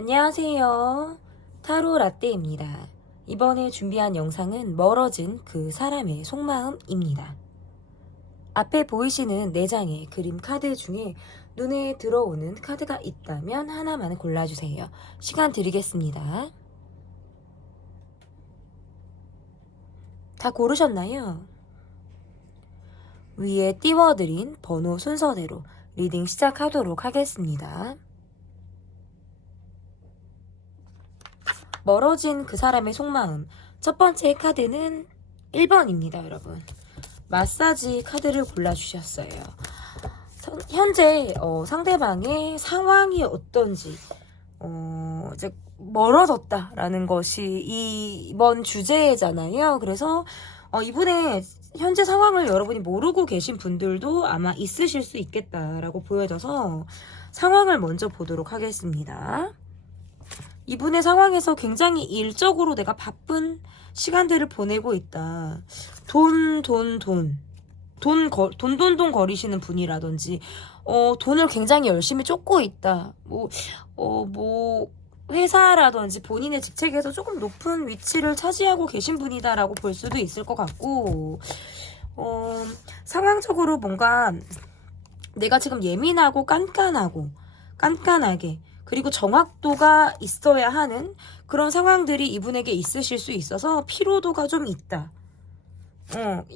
안녕하세요. 타로 라떼입니다. 이번에 준비한 영상은 멀어진 그 사람의 속마음입니다. 앞에 보이시는 4장의 그림 카드 중에 눈에 들어오는 카드가 있다면 하나만 골라주세요. 시간 드리겠습니다. 다 고르셨나요? 위에 띄워드린 번호 순서대로 리딩 시작하도록 하겠습니다. 멀어진 그 사람의 속마음. 첫 번째 카드는 1번입니다, 여러분. 마사지 카드를 골라주셨어요. 현재 상대방의 상황이 어떤지 이제 멀어졌다라는 것이 이번 주제잖아요. 그래서 이분의 현재 상황을 여러분이 모르고 계신 분들도 아마 있으실 수 있겠다라고 보여져서 상황을 먼저 보도록 하겠습니다. 이분의 상황에서 굉장히 일적으로 내가 바쁜 시간들을 보내고 있다. 돈 거리시는 분이라든지, 돈을 굉장히 열심히 쫓고 있다. 회사라든지 본인의 직책에서 조금 높은 위치를 차지하고 계신 분이다라고 볼 수도 있을 것 같고, 상황적으로 뭔가 내가 지금 예민하고 깐깐하게, 그리고 정확도가 있어야 하는 그런 상황들이 이분에게 있으실 수 있어서 피로도가 좀 있다.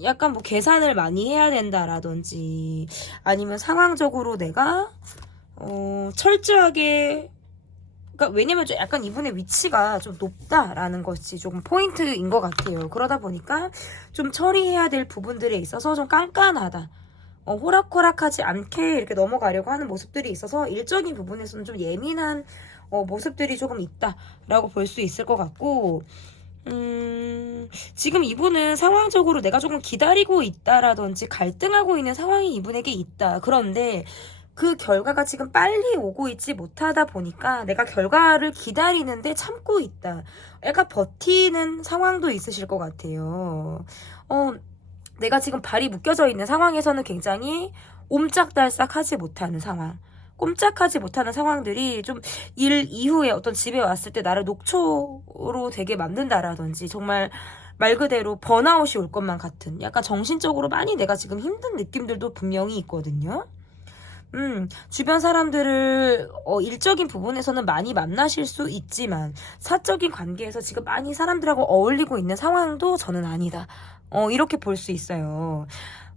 약간 뭐 계산을 많이 해야 된다라든지 아니면 상황적으로 내가 철저하게, 그러니까 왜냐면 좀 약간 이분의 위치가 좀 높다라는 것이 조금 포인트인 것 같아요. 그러다 보니까 좀 처리해야 될 부분들에 있어서 좀 깐깐하다. 호락호락하지 않게 이렇게 넘어가려고 하는 모습들이 있어서 일적인 부분에서는 좀 예민한 모습들이 조금 있다라고 볼 수 있을 것 같고, 지금 이분은 상황적으로 내가 조금 기다리고 있다라든지 갈등하고 있는 상황이 이분에게 있다. 그런데 그 결과가 지금 빨리 오고 있지 못하다 보니까 내가 결과를 기다리는데 참고 있다. 약간 버티는 상황도 있으실 것 같아요. 내가 지금 발이 묶여져 있는 상황에서는 굉장히 옴짝달싹하지 못하는 상황, 꼼짝하지 못하는 상황들이 좀 일 이후에 어떤 집에 왔을 때 나를 녹초로 되게 만든다라든지, 정말 말 그대로 번아웃이 올 것만 같은, 약간 정신적으로 많이 내가 지금 힘든 느낌들도 분명히 있거든요. 주변 사람들을 일적인 부분에서는 많이 만나실 수 있지만 사적인 관계에서 지금 많이 사람들하고 어울리고 있는 상황도 저는 아니다. 이렇게 볼 수 있어요.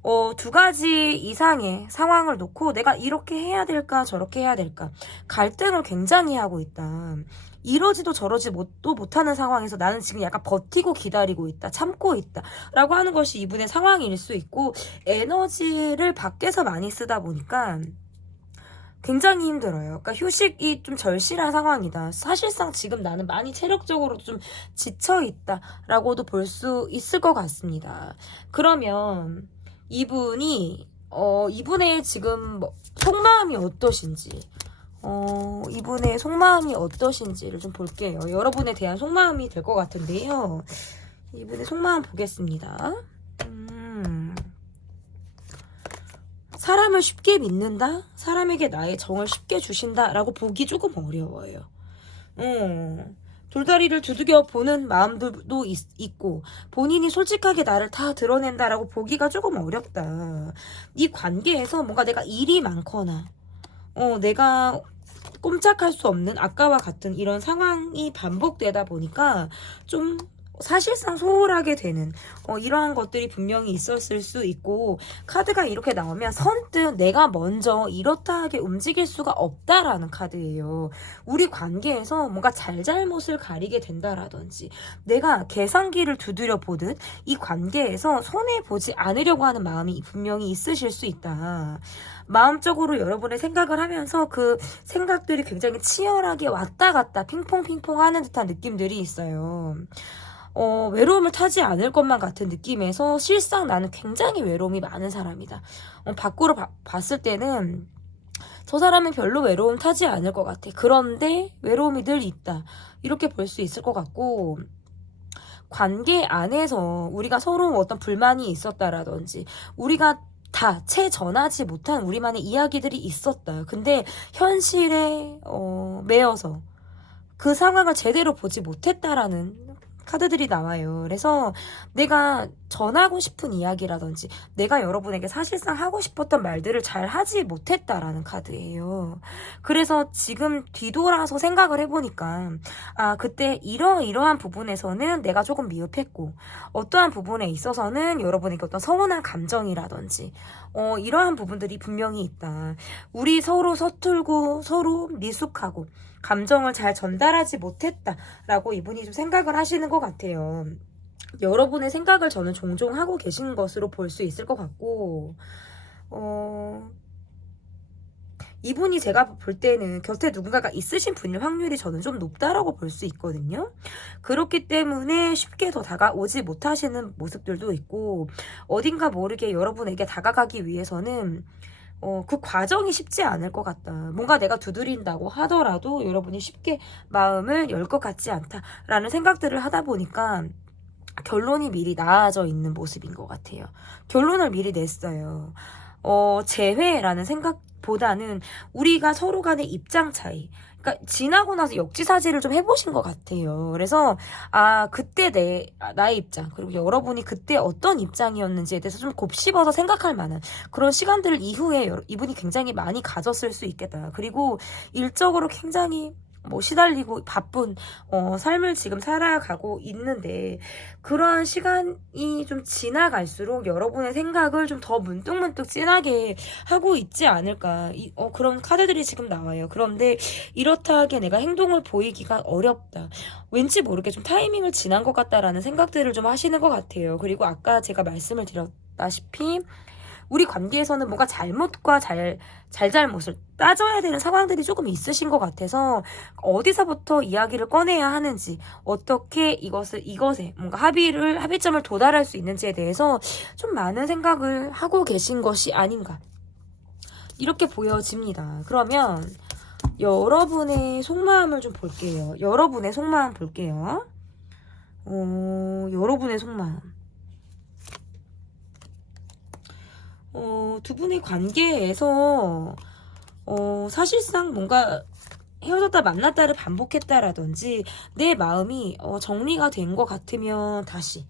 2가지 이상의 상황을 놓고 내가 이렇게 해야 될까 저렇게 해야 될까 갈등을 굉장히 하고 있다. 이러지도 저러지 못하는 상황에서 나는 지금 약간 버티고 기다리고 있다, 참고 있다 라고 하는 것이 이분의 상황일 수 있고, 에너지를 밖에서 많이 쓰다 보니까 굉장히 힘들어요. 그러니까 휴식이 좀 절실한 상황이다. 사실상 지금 나는 많이 체력적으로 좀 지쳐있다라고도 볼 수 있을 것 같습니다. 그러면 이분의 지금 속마음이 어떠신지, 이분의 속마음이 어떠신지를 좀 볼게요. 여러분에 대한 속마음이 될 것 같은데요. 이분의 속마음 보겠습니다. 사람을 쉽게 믿는다? 사람에게 나의 정을 쉽게 주신다? 라고 보기 조금 어려워요. 돌다리를 두들겨 보는 마음들도 있고, 본인이 솔직하게 나를 다 드러낸다라고 보기가 조금 어렵다. 이 관계에서 뭔가 내가 일이 많거나, 내가 꼼짝할 수 없는 아까와 같은 이런 상황이 반복되다 보니까 좀 사실상 소홀하게 되는 이러한 것들이 분명히 있었을 수 있고, 카드가 이렇게 나오면 선뜻 내가 먼저 이렇다 하게 움직일 수가 없다라는 카드예요. 우리 관계에서 뭔가 잘잘못을 가리게 된다라든지, 내가 계산기를 두드려 보듯 이 관계에서 손해보지 않으려고 하는 마음이 분명히 있으실 수 있다. 마음적으로 여러분의 생각을 하면서 그 생각들이 굉장히 치열하게 왔다 갔다 핑퐁핑퐁 하는 듯한 느낌들이 있어요. 외로움을 타지 않을 것만 같은 느낌에서 실상 나는 굉장히 외로움이 많은 사람이다. 밖으로 봤을 때는 저 사람은 별로 외로움 타지 않을 것 같아. 그런데 외로움이 늘 있다. 이렇게 볼 수 있을 것 같고, 관계 안에서 우리가 서로 어떤 불만이 있었다라든지, 우리가 다 채 전하지 못한 우리만의 이야기들이 있었다. 근데 현실에 매여서 그 상황을 제대로 보지 못했다라는 카드들이 나와요. 그래서 내가 전하고 싶은 이야기라든지 내가 여러분에게 사실상 하고 싶었던 말들을 잘 하지 못했다라는 카드예요. 그래서 지금 뒤돌아서 생각을 해보니까 그때 이러이러한 부분에서는 내가 조금 미흡했고 어떠한 부분에 있어서는 여러분에게 어떤 서운한 감정이라든지 이러한 부분들이 분명히 있다. 우리 서로 서툴고 서로 미숙하고 감정을 잘 전달하지 못했다라고 이분이 좀 생각을 하시는 것 같아요. 여러분의 생각을 저는 종종 하고 계신 것으로 볼 수 있을 것 같고 이분이 제가 볼 때는 곁에 누군가가 있으신 분일 확률이 저는 좀 높다라고 볼 수 있거든요. 그렇기 때문에 쉽게 더 다가오지 못하시는 모습들도 있고 어딘가 모르게 여러분에게 다가가기 위해서는 그 과정이 쉽지 않을 것 같다. 뭔가 내가 두드린다고 하더라도 여러분이 쉽게 마음을 열 것 같지 않다라는 생각들을 하다 보니까 결론이 미리 나아져 있는 모습인 것 같아요. 결론을 미리 냈어요. 재회라는 생각보다는 우리가 서로 간의 입장 차이, 그러니까 지나고 나서 역지사지를 좀 해보신 것 같아요. 그래서 그때 나의 입장, 그리고 여러분이 그때 어떤 입장이었는지에 대해서 좀 곱씹어서 생각할 만한 그런 시간들을 이후에 이분이 굉장히 많이 가졌을 수 있겠다. 그리고 일적으로 굉장히 시달리고 바쁜 삶을 지금 살아가고 있는데 그러한 시간이 좀 지나갈수록 여러분의 생각을 좀 더 문득문득 진하게 하고 있지 않을까 그런 카드들이 지금 나와요. 그런데 이렇다 하기에 내가 행동을 보이기가 어렵다. 왠지 모르게 좀 타이밍을 지난 것 같다라는 생각들을 좀 하시는 것 같아요. 그리고 아까 제가 말씀을 드렸다시피 우리 관계에서는 뭔가 잘못과 잘잘못을 따져야 되는 상황들이 조금 있으신 것 같아서 어디서부터 이야기를 꺼내야 하는지 어떻게 이것에 뭔가 합의점을 도달할 수 있는지에 대해서 좀 많은 생각을 하고 계신 것이 아닌가 이렇게 보여집니다. 그러면 여러분의 속마음을 좀 볼게요. 여러분의 속마음 볼게요. 여러분의 속마음. 두 분의 관계에서 사실상 뭔가 헤어졌다 만났다를 반복했다라든지 내 마음이 정리가 된 것 같으면 다시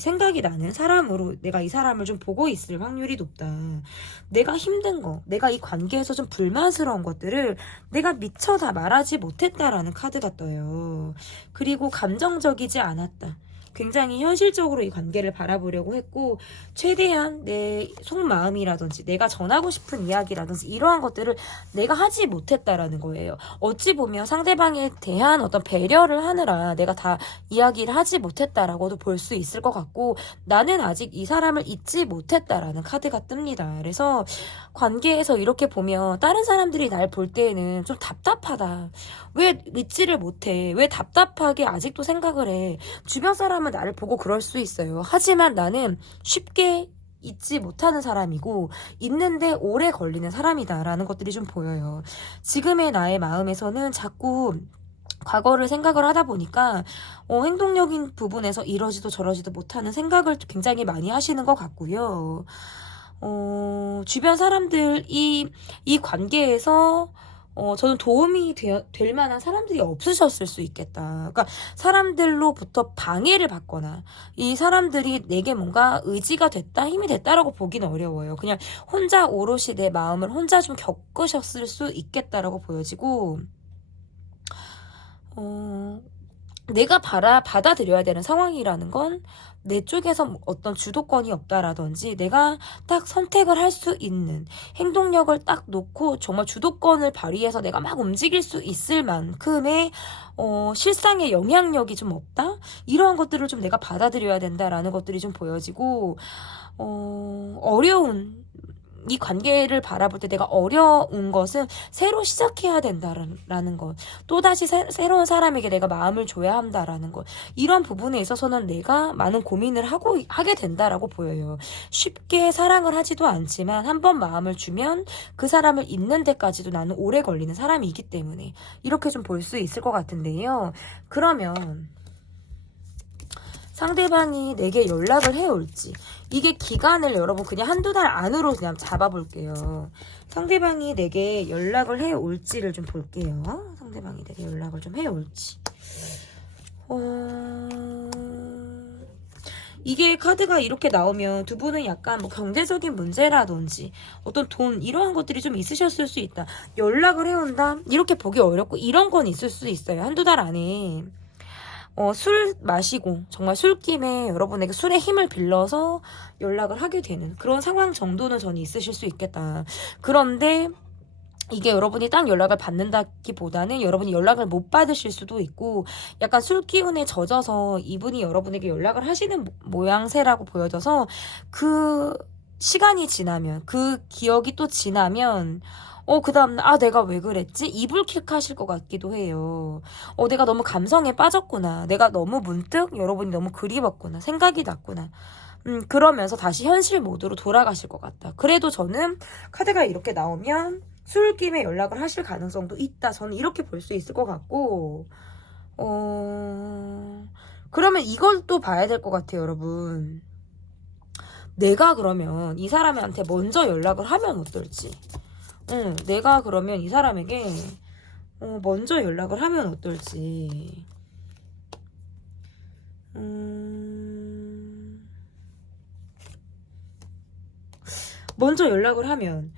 생각이 나는 사람으로 내가 이 사람을 좀 보고 있을 확률이 높다. 내가 힘든 거, 내가 이 관계에서 좀 불만스러운 것들을 내가 미처 다 말하지 못했다라는 카드가 떠요. 그리고 감정적이지 않았다. 굉장히 현실적으로 이 관계를 바라보려고 했고 최대한 내 속마음이라든지 내가 전하고 싶은 이야기라든지 이러한 것들을 내가 하지 못했다라는 거예요. 어찌 보면 상대방에 대한 어떤 배려를 하느라 내가 다 이야기를 하지 못했다라고도 볼 수 있을 것 같고 나는 아직 이 사람을 잊지 못했다라는 카드가 뜹니다. 그래서 관계에서 이렇게 보면 다른 사람들이 날 볼 때에는 좀 답답하다. 왜 잊지를 못해? 왜 답답하게 아직도 생각을 해? 주변 사람은 나를 보고 그럴 수 있어요. 하지만 나는 쉽게 잊지 못하는 사람이고 잊는데 오래 걸리는 사람이다라는 것들이 좀 보여요. 지금의 나의 마음에서는 자꾸 과거를 생각을 하다 보니까 행동력인 부분에서 이러지도 저러지도 못하는 생각을 굉장히 많이 하시는 것 같고요. 주변 사람들이 이 관계에서 저는 도움이 될 만한 사람들이 없으셨을 수 있겠다. 그러니까 사람들로부터 방해를 받거나 이 사람들이 내게 뭔가 의지가 됐다, 힘이 됐다라고 보기는 어려워요. 그냥 혼자 오롯이 내 마음을 혼자 좀 겪으셨을 수 있겠다라고 보여지고 내가 받아들여야 되는 상황이라는 건 내 쪽에서 어떤 주도권이 없다라든지 내가 딱 선택을 할 수 있는 행동력을 딱 놓고 정말 주도권을 발휘해서 내가 막 움직일 수 있을 만큼의 실상의 영향력이 좀 없다? 이러한 것들을 좀 내가 받아들여야 된다라는 것들이 좀 보여지고 어려운 이 관계를 바라볼 때 내가 어려운 것은 새로 시작해야 된다라는 것. 또다시 새로운 사람에게 내가 마음을 줘야 한다라는 것. 이런 부분에 있어서는 내가 많은 고민을 하게 된다라고 보여요. 쉽게 사랑을 하지도 않지만 한번 마음을 주면 그 사람을 잊는 데까지도 나는 오래 걸리는 사람이기 때문에 이렇게 좀 볼 수 있을 것 같은데요. 그러면 상대방이 내게 연락을 해올지 이게 기간을 여러분 그냥 한두 달 안으로 그냥 잡아볼게요. 상대방이 내게 연락을 해 올지를 좀 볼게요. 상대방이 내게 연락을 좀 해 올지. 이게 카드가 이렇게 나오면 두 분은 약간 뭐 경제적인 문제라든지 어떤 돈 이러한 것들이 좀 있으셨을 수 있다. 연락을 해온다? 이렇게 보기 어렵고 이런 건 있을 수 있어요. 한두 달 안에. 술 마시고 정말 술김에 여러분에게 술의 힘을 빌려서 연락을 하게 되는 그런 상황 정도는 저는 있으실 수 있겠다. 그런데 이게 여러분이 딱 연락을 받는다기보다는 여러분이 연락을 못 받으실 수도 있고 약간 술 기운에 젖어서 이분이 여러분에게 연락을 하시는 모양새라고 보여져서 그 시간이 지나면 그 기억이 또 지나면 그 다음날 내가 왜 그랬지? 이불킥 하실 것 같기도 해요. 내가 너무 감성에 빠졌구나. 내가 너무 문득 여러분이 너무 그리웠구나. 생각이 났구나. 그러면서 다시 현실 모드로 돌아가실 것 같다. 그래도 저는 카드가 이렇게 나오면 술김에 연락을 하실 가능성도 있다. 저는 이렇게 볼 수 있을 것 같고, 그러면 이걸 또 봐야 될 것 같아요, 여러분. 내가 그러면 이 사람한테 먼저 연락을 하면 어떨지. 내가 그러면 이 사람에게 먼저 연락을 하면 어떨지. 먼저 연락을 하면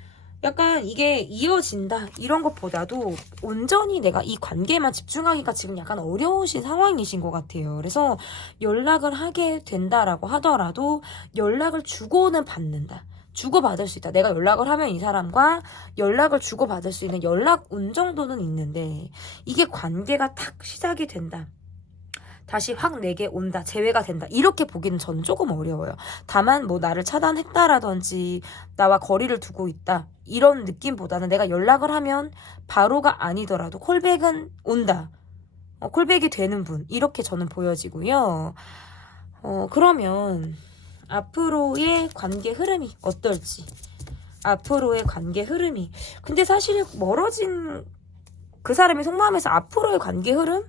약간 이게 이어진다 이런 것보다도 온전히 내가 이 관계에만 집중하기가 지금 약간 어려우신 상황이신 것 같아요. 그래서 연락을 하게 된다라고 하더라도 연락을 주고는 받는다. 주고받을 수 있다. 내가 연락을 하면 이 사람과 연락을 주고받을 수 있는 연락 운 정도는 있는데 이게 관계가 탁 시작이 된다. 다시 확 내게 온다. 재회가 된다. 이렇게 보기는 저는 조금 어려워요. 다만 뭐 나를 차단했다라든지 나와 거리를 두고 있다. 이런 느낌보다는 내가 연락을 하면 바로가 아니더라도 콜백은 온다. 콜백이 되는 분. 이렇게 저는 보여지고요. 그러면 앞으로의 관계 흐름이 어떨지. 앞으로의 관계 흐름이. 근데 사실 멀어진 그 사람의 속마음에서 앞으로의 관계 흐름?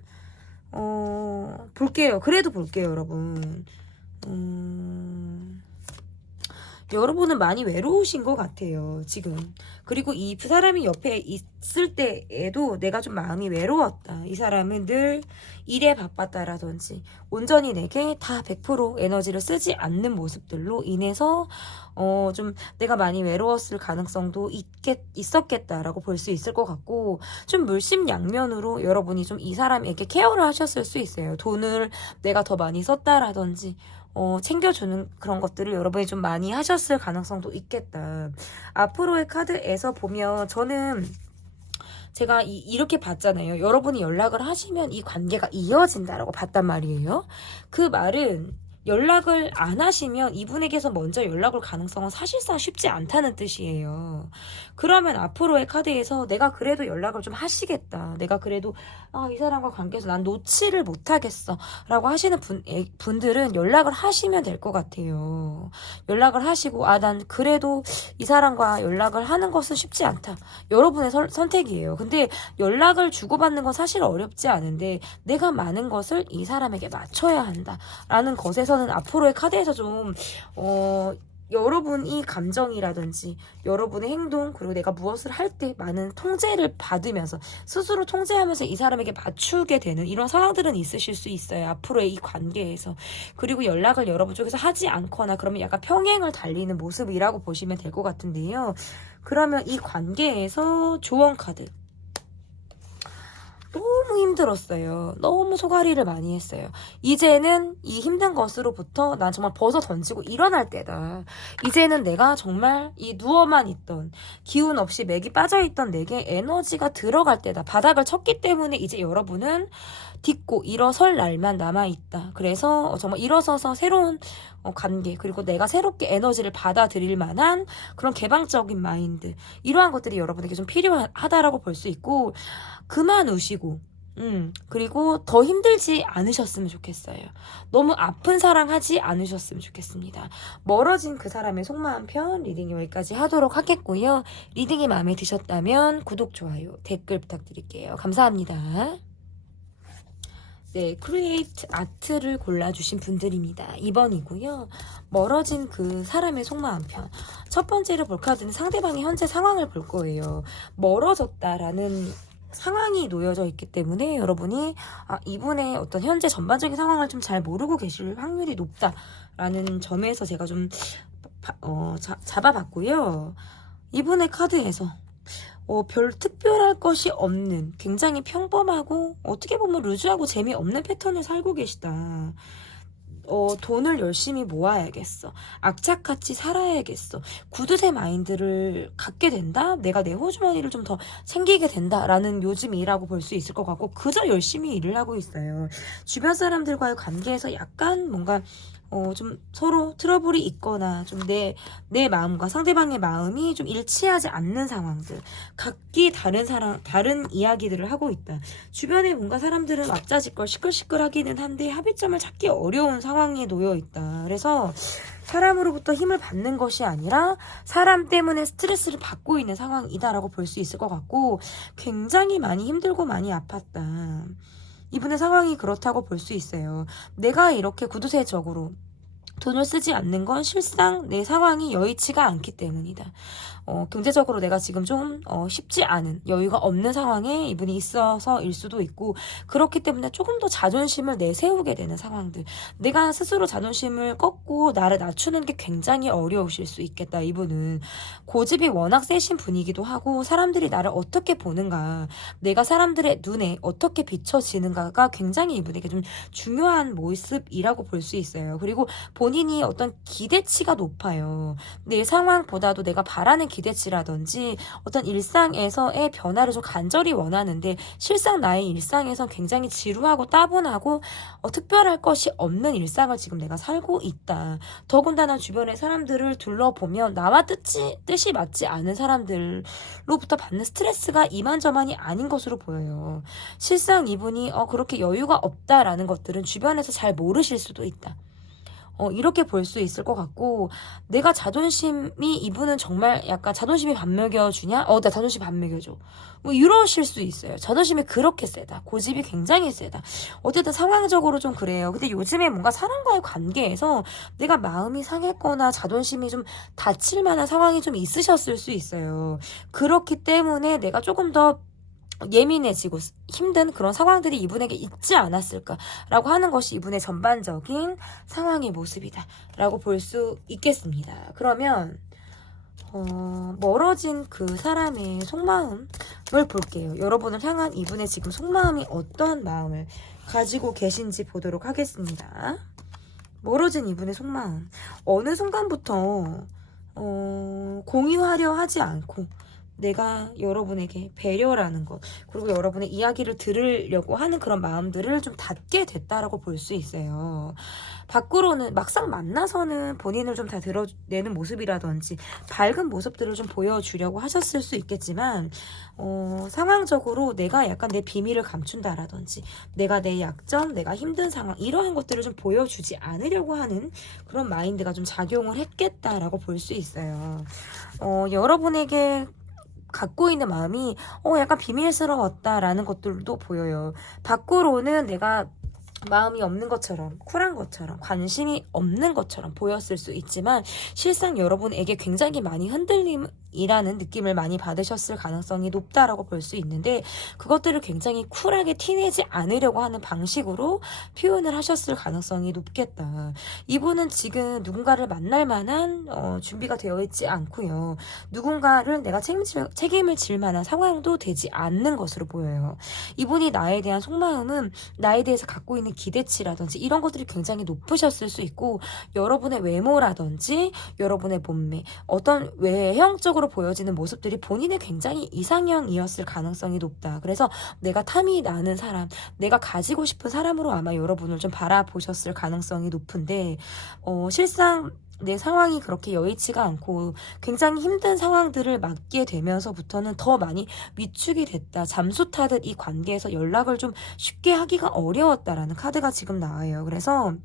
볼게요. 그래도 볼게요, 여러분. 여러분은 많이 외로우신 것 같아요, 지금. 그리고 이 사람이 옆에 있을 때에도 내가 좀 마음이 외로웠다. 이 사람은 늘 일에 바빴다라든지 온전히 내게 다 100% 에너지를 쓰지 않는 모습들로 인해서 좀 내가 많이 외로웠을 가능성도 있었겠다라고 볼 수 있을 것 같고 좀 물심양면으로 여러분이 좀 이 사람에게 케어를 하셨을 수 있어요. 돈을 내가 더 많이 썼다라든지 챙겨주는 그런 것들을 여러분이 좀 많이 하셨을 가능성도 있겠다. 앞으로의 카드에서 보면 저는 제가 이렇게 봤잖아요. 여러분이 연락을 하시면 이 관계가 이어진다라고 봤단 말이에요. 그 말은 연락을 안 하시면 이분에게서 먼저 연락 올 가능성은 사실상 쉽지 않다는 뜻이에요. 그러면 앞으로의 카드에서 내가 그래도 연락을 좀 하시겠다. 내가 그래도 이 사람과 관계에서 난 놓지를 못하겠어 라고 하시는 분들은 연락을 하시면 될 것 같아요. 연락을 하시고 난 그래도 이 사람과 연락을 하는 것은 쉽지 않다. 여러분의 선택이에요. 근데 연락을 주고받는 건 사실 어렵지 않은데 내가 많은 것을 이 사람에게 맞춰야 한다라는 것에서는 앞으로의 카드에서 좀 여러분이 감정이라든지 여러분의 행동 그리고 내가 무엇을 할 때 많은 통제를 받으면서 스스로 통제하면서 이 사람에게 맞추게 되는 이런 상황들은 있으실 수 있어요. 앞으로의 이 관계에서. 그리고 연락을 여러분 쪽에서 하지 않거나 그러면 약간 평행을 달리는 모습이라고 보시면 될 것 같은데요. 그러면 이 관계에서 조언 카드. 너무 힘들었어요. 너무 소가리를 많이 했어요. 이제는 이 힘든 것으로부터 난 정말 벗어 던지고 일어날 때다. 이제는 내가 정말 이 누워만 있던 기운 없이 맥이 빠져있던 내게 에너지가 들어갈 때다. 바닥을 쳤기 때문에 이제 여러분은 딛고 일어설 날만 남아있다. 그래서 정말 일어서서 새로운 관계 그리고 내가 새롭게 에너지를 받아들일 만한 그런 개방적인 마인드 이러한 것들이 여러분에게 좀 필요하다라고 볼 수 있고 그만 우시고 그리고 더 힘들지 않으셨으면 좋겠어요. 너무 아픈 사랑하지 않으셨으면 좋겠습니다. 멀어진 그 사람의 속마음 편 리딩 여기까지 하도록 하겠고요. 리딩이 마음에 드셨다면 구독, 좋아요, 댓글 부탁드릴게요. 감사합니다. 네, 크리에이트 아트를 골라주신 분들입니다. 2번이고요. 멀어진 그 사람의 속마음 편. 첫 번째로 볼 카드는 상대방의 현재 상황을 볼 거예요. 멀어졌다라는 상황이 놓여져 있기 때문에 여러분이 이분의 어떤 현재 전반적인 상황을 좀 잘 모르고 계실 확률이 높다라는 점에서 제가 좀 잡아봤고요. 이분의 카드에서 별 특별할 것이 없는 굉장히 평범하고 어떻게 보면 루즈하고 재미없는 패턴을 살고 계시다. 돈을 열심히 모아야겠어. 악착같이 살아야겠어. 구두쇠 마인드를 갖게 된다? 내가 내 호주머니를 좀 더 챙기게 된다라는 요즘 일이라고 볼 수 있을 것 같고 그저 열심히 일을 하고 있어요. 주변 사람들과의 관계에서 약간 뭔가 좀 서로 트러블이 있거나 좀 내 마음과 상대방의 마음이 좀 일치하지 않는 상황들. 각기 다른 이야기들을 하고 있다. 주변에 뭔가 사람들은 왁자지껄 시끌시끌하기는 한데 합의점을 찾기 어려운 상황에 놓여 있다. 그래서 사람으로부터 힘을 받는 것이 아니라 사람 때문에 스트레스를 받고 있는 상황이다라고 볼 수 있을 것 같고 굉장히 많이 힘들고 많이 아팠다. 이분의 상황이 그렇다고 볼 수 있어요. 내가 이렇게 구두쇠적으로 돈을 쓰지 않는 건 실상 내 상황이 여의치가 않기 때문이다. 경제적으로 내가 지금 좀 쉽지 않은 여유가 없는 상황에 이분이 있어서일 수도 있고 그렇기 때문에 조금 더 자존심을 내세우게 되는 상황들. 내가 스스로 자존심을 꺾고 나를 낮추는 게 굉장히 어려우실 수 있겠다. 이분은 고집이 워낙 세신 분이기도 하고 사람들이 나를 어떻게 보는가 내가 사람들의 눈에 어떻게 비춰지는가가 굉장히 이분에게 좀 중요한 모습이라고 볼 수 있어요. 그리고 본인이 어떤 기대치가 높아요. 내 상황보다도 내가 바라는 기대치라든지 어떤 일상에서의 변화를 좀 간절히 원하는데 실상 나의 일상에선 굉장히 지루하고 따분하고 특별할 것이 없는 일상을 지금 내가 살고 있다. 더군다나 주변의 사람들을 둘러보면 나와 뜻이 맞지 않은 사람들로부터 받는 스트레스가 이만저만이 아닌 것으로 보여요. 실상 이분이 그렇게 여유가 없다라는 것들은 주변에서 잘 모르실 수도 있다. 이렇게 볼 수 있을 것 같고 내가 자존심이 이분은 정말 약간 자존심이 밥 먹여주냐? 나 자존심 밥 먹여줘. 뭐 이러실 수 있어요. 자존심이 그렇게 세다. 고집이 굉장히 세다. 어쨌든 상황적으로 좀 그래요. 근데 요즘에 뭔가 사람과의 관계에서 내가 마음이 상했거나 자존심이 좀 다칠 만한 상황이 좀 있으셨을 수 있어요. 그렇기 때문에 내가 조금 더 예민해지고 힘든 그런 상황들이 이분에게 있지 않았을까라고 하는 것이 이분의 전반적인 상황의 모습이다 라고 볼 수 있겠습니다. 그러면 멀어진 그 사람의 속마음을 볼게요. 여러분을 향한 이분의 지금 속마음이 어떤 마음을 가지고 계신지 보도록 하겠습니다. 멀어진 이분의 속마음. 어느 순간부터 공유하려 하지 않고 내가 여러분에게 배려라는 것 그리고 여러분의 이야기를 들으려고 하는 그런 마음들을 좀 닫게 됐다라고 볼 수 있어요. 밖으로는 막상 만나서는 본인을 좀 다 드러내는 모습이라든지 밝은 모습들을 좀 보여주려고 하셨을 수 있겠지만 상황적으로 내가 약간 내 비밀을 감춘다라든지 내가 내 약점, 내가 힘든 상황 이러한 것들을 좀 보여주지 않으려고 하는 그런 마인드가 좀 작용을 했겠다라고 볼 수 있어요. 여러분에게 갖고 있는 마음이 약간 비밀스러웠다라는 것들도 보여요. 밖으로는 내가 마음이 없는 것처럼 쿨한 것처럼 관심이 없는 것처럼 보였을 수 있지만 실상 여러분에게 굉장히 많이 흔들림이라는 느낌을 많이 받으셨을 가능성이 높다라고 볼 수 있는데 그것들을 굉장히 쿨하게 티내지 않으려고 하는 방식으로 표현을 하셨을 가능성이 높겠다. 이분은 지금 누군가를 만날 만한 준비가 되어 있지 않고요. 누군가를 내가 책임을 질 만한 상황도 되지 않는 것으로 보여요. 이분이 나에 대한 속마음은 나에 대해서 갖고 있는 기대치라든지 이런 것들이 굉장히 높으셨을 수 있고 여러분의 외모라든지 여러분의 몸매 어떤 외형적으로 보여지는 모습들이 본인의 굉장히 이상형이었을 가능성이 높다. 그래서 내가 탐이 나는 사람 내가 가지고 싶은 사람으로 아마 여러분을 좀 바라보셨을 가능성이 높은데 실상 내 상황이 그렇게 여의치가 않고 굉장히 힘든 상황들을 맞게 되면서부터는 더 많이 위축이 됐다. 잠수 타듯 이 관계에서 연락을 좀 쉽게 하기가 어려웠다라는 카드가 지금 나와요. 그래서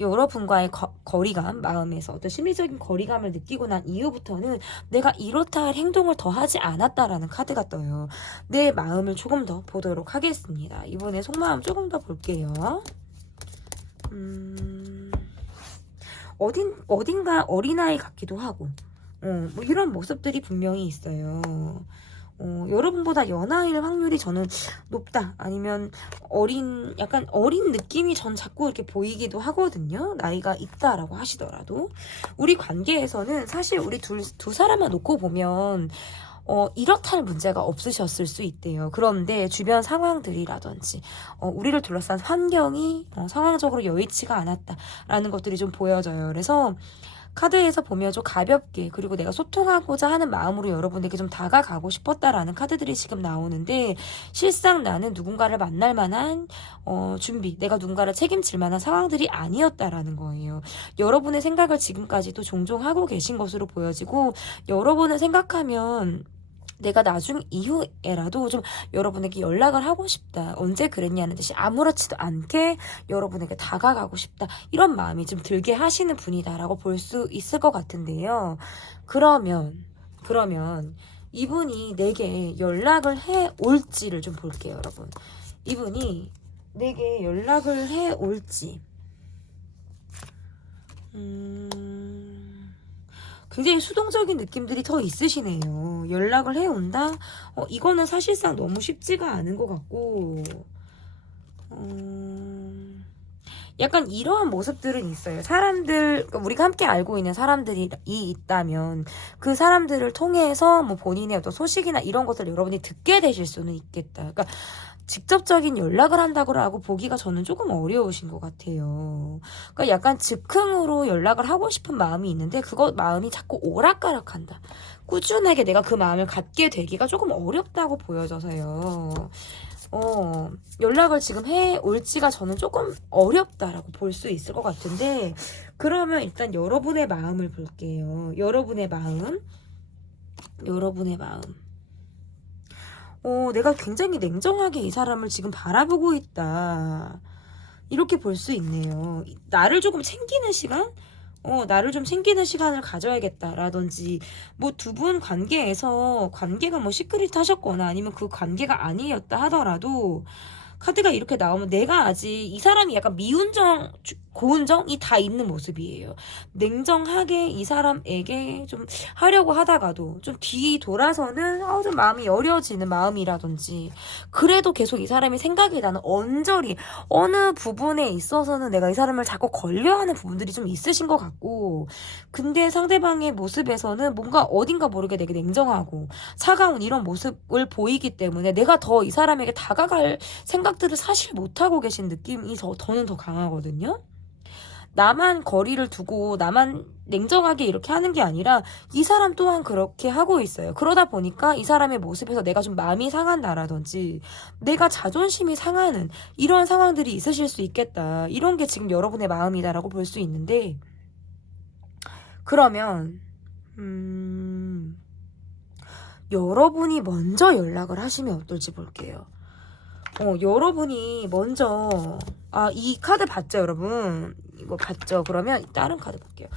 여러분과의 거리감, 마음에서 어떤 심리적인 거리감을 느끼고 난 이후부터는 내가 이렇다 할 행동을 더 하지 않았다라는 카드가 떠요. 내 마음을 조금 더 보도록 하겠습니다. 이번에 속마음 조금 더 볼게요. 어딘가 어린아이 같기도 하고, 뭐 이런 모습들이 분명히 있어요. 여러분보다 연하일 확률이 저는 높다. 아니면 약간 어린 느낌이 전 자꾸 이렇게 보이기도 하거든요. 나이가 있다라고 하시더라도. 우리 관계에서는 사실 우리 두 사람만 놓고 보면, 이렇다 할 문제가 없으셨을 수 있대요. 그런데 주변 상황들이라든지, 우리를 둘러싼 환경이 상황적으로 여의치가 않았다라는 것들이 좀 보여져요. 그래서 카드에서 보면 좀 가볍게, 그리고 내가 소통하고자 하는 마음으로 여러분에게 좀 다가가고 싶었다라는 카드들이 지금 나오는데, 실상 나는 누군가를 만날 만한 준비, 내가 누군가를 책임질 만한 상황들이 아니었다라는 거예요. 여러분의 생각을 지금까지도 종종 하고 계신 것으로 보여지고, 여러분을 생각하면 내가 나중 이후에라도 좀 여러분에게 연락을 하고 싶다. 언제 그랬냐는 듯이 아무렇지도 않게 여러분에게 다가가고 싶다. 이런 마음이 좀 들게 하시는 분이다라고 볼 수 있을 것 같은데요. 그러면 이분이 내게 연락을 해 올지를 좀 볼게요, 여러분. 이분이 내게 연락을 해 올지. 굉장히 수동적인 느낌들이 더 있으시네요. 연락을 해온다? 이거는 사실상 너무 쉽지가 않은 것 같고, 약간 이러한 모습들은 있어요. 그러니까 우리가 함께 알고 있는 사람들이 있다면, 그 사람들을 통해서 뭐 본인의 어떤 소식이나 이런 것을 여러분이 듣게 되실 수는 있겠다. 그러니까 직접적인 연락을 한다고 보기가 저는 조금 어려우신 것 같아요. 그러니까 약간 즉흥으로 연락을 하고 싶은 마음이 있는데 마음이 자꾸 오락가락한다. 꾸준하게 내가 그 마음을 갖게 되기가 조금 어렵다고 보여져서요. 연락을 지금 해 올지가 저는 조금 어렵다라고 볼 수 있을 것 같은데, 그러면 일단 여러분의 마음을 볼게요. 여러분의 마음. 내가 굉장히 냉정하게 이 사람을 지금 바라보고 있다. 이렇게 볼 수 있네요. 나를 조금 챙기는 시간? 나를 좀 챙기는 시간을 가져야겠다라든지, 뭐 두 분 관계가 뭐 시크릿 하셨거나 아니면 그 관계가 아니었다 하더라도, 카드가 이렇게 나오면 내가 아직 이 사람이 약간 미운정, 고운정이 다 있는 모습이에요. 냉정하게 이 사람에게 좀 하려고 하다가도 좀 뒤돌아서는 좀 마음이 여려지는 마음이라든지, 그래도 계속 이 사람이 생각이 나는 언저리, 어느 부분에 있어서는 내가 이 사람을 자꾸 걸려하는 부분들이 좀 있으신 것 같고, 근데 상대방의 모습에서는 뭔가 어딘가 모르게 되게 냉정하고 차가운 이런 모습을 보이기 때문에 내가 더 이 사람에게 다가갈 생각들을 사실 못하고 계신 느낌이 저는 더 강하거든요. 나만 거리를 두고 나만 냉정하게 이렇게 하는 게 아니라 이 사람 또한 그렇게 하고 있어요. 그러다 보니까 이 사람의 모습에서 내가 좀 마음이 상한다라든지 내가 자존심이 상하는 이런 상황들이 있으실 수 있겠다. 이런 게 지금 여러분의 마음이다라고 볼 수 있는데, 그러면 여러분이 먼저 연락을 하시면 어떨지 볼게요. 여러분이 먼저, 이 카드 봤죠, 여러분? 이거 봤죠? 그러면 다른 카드 볼게요.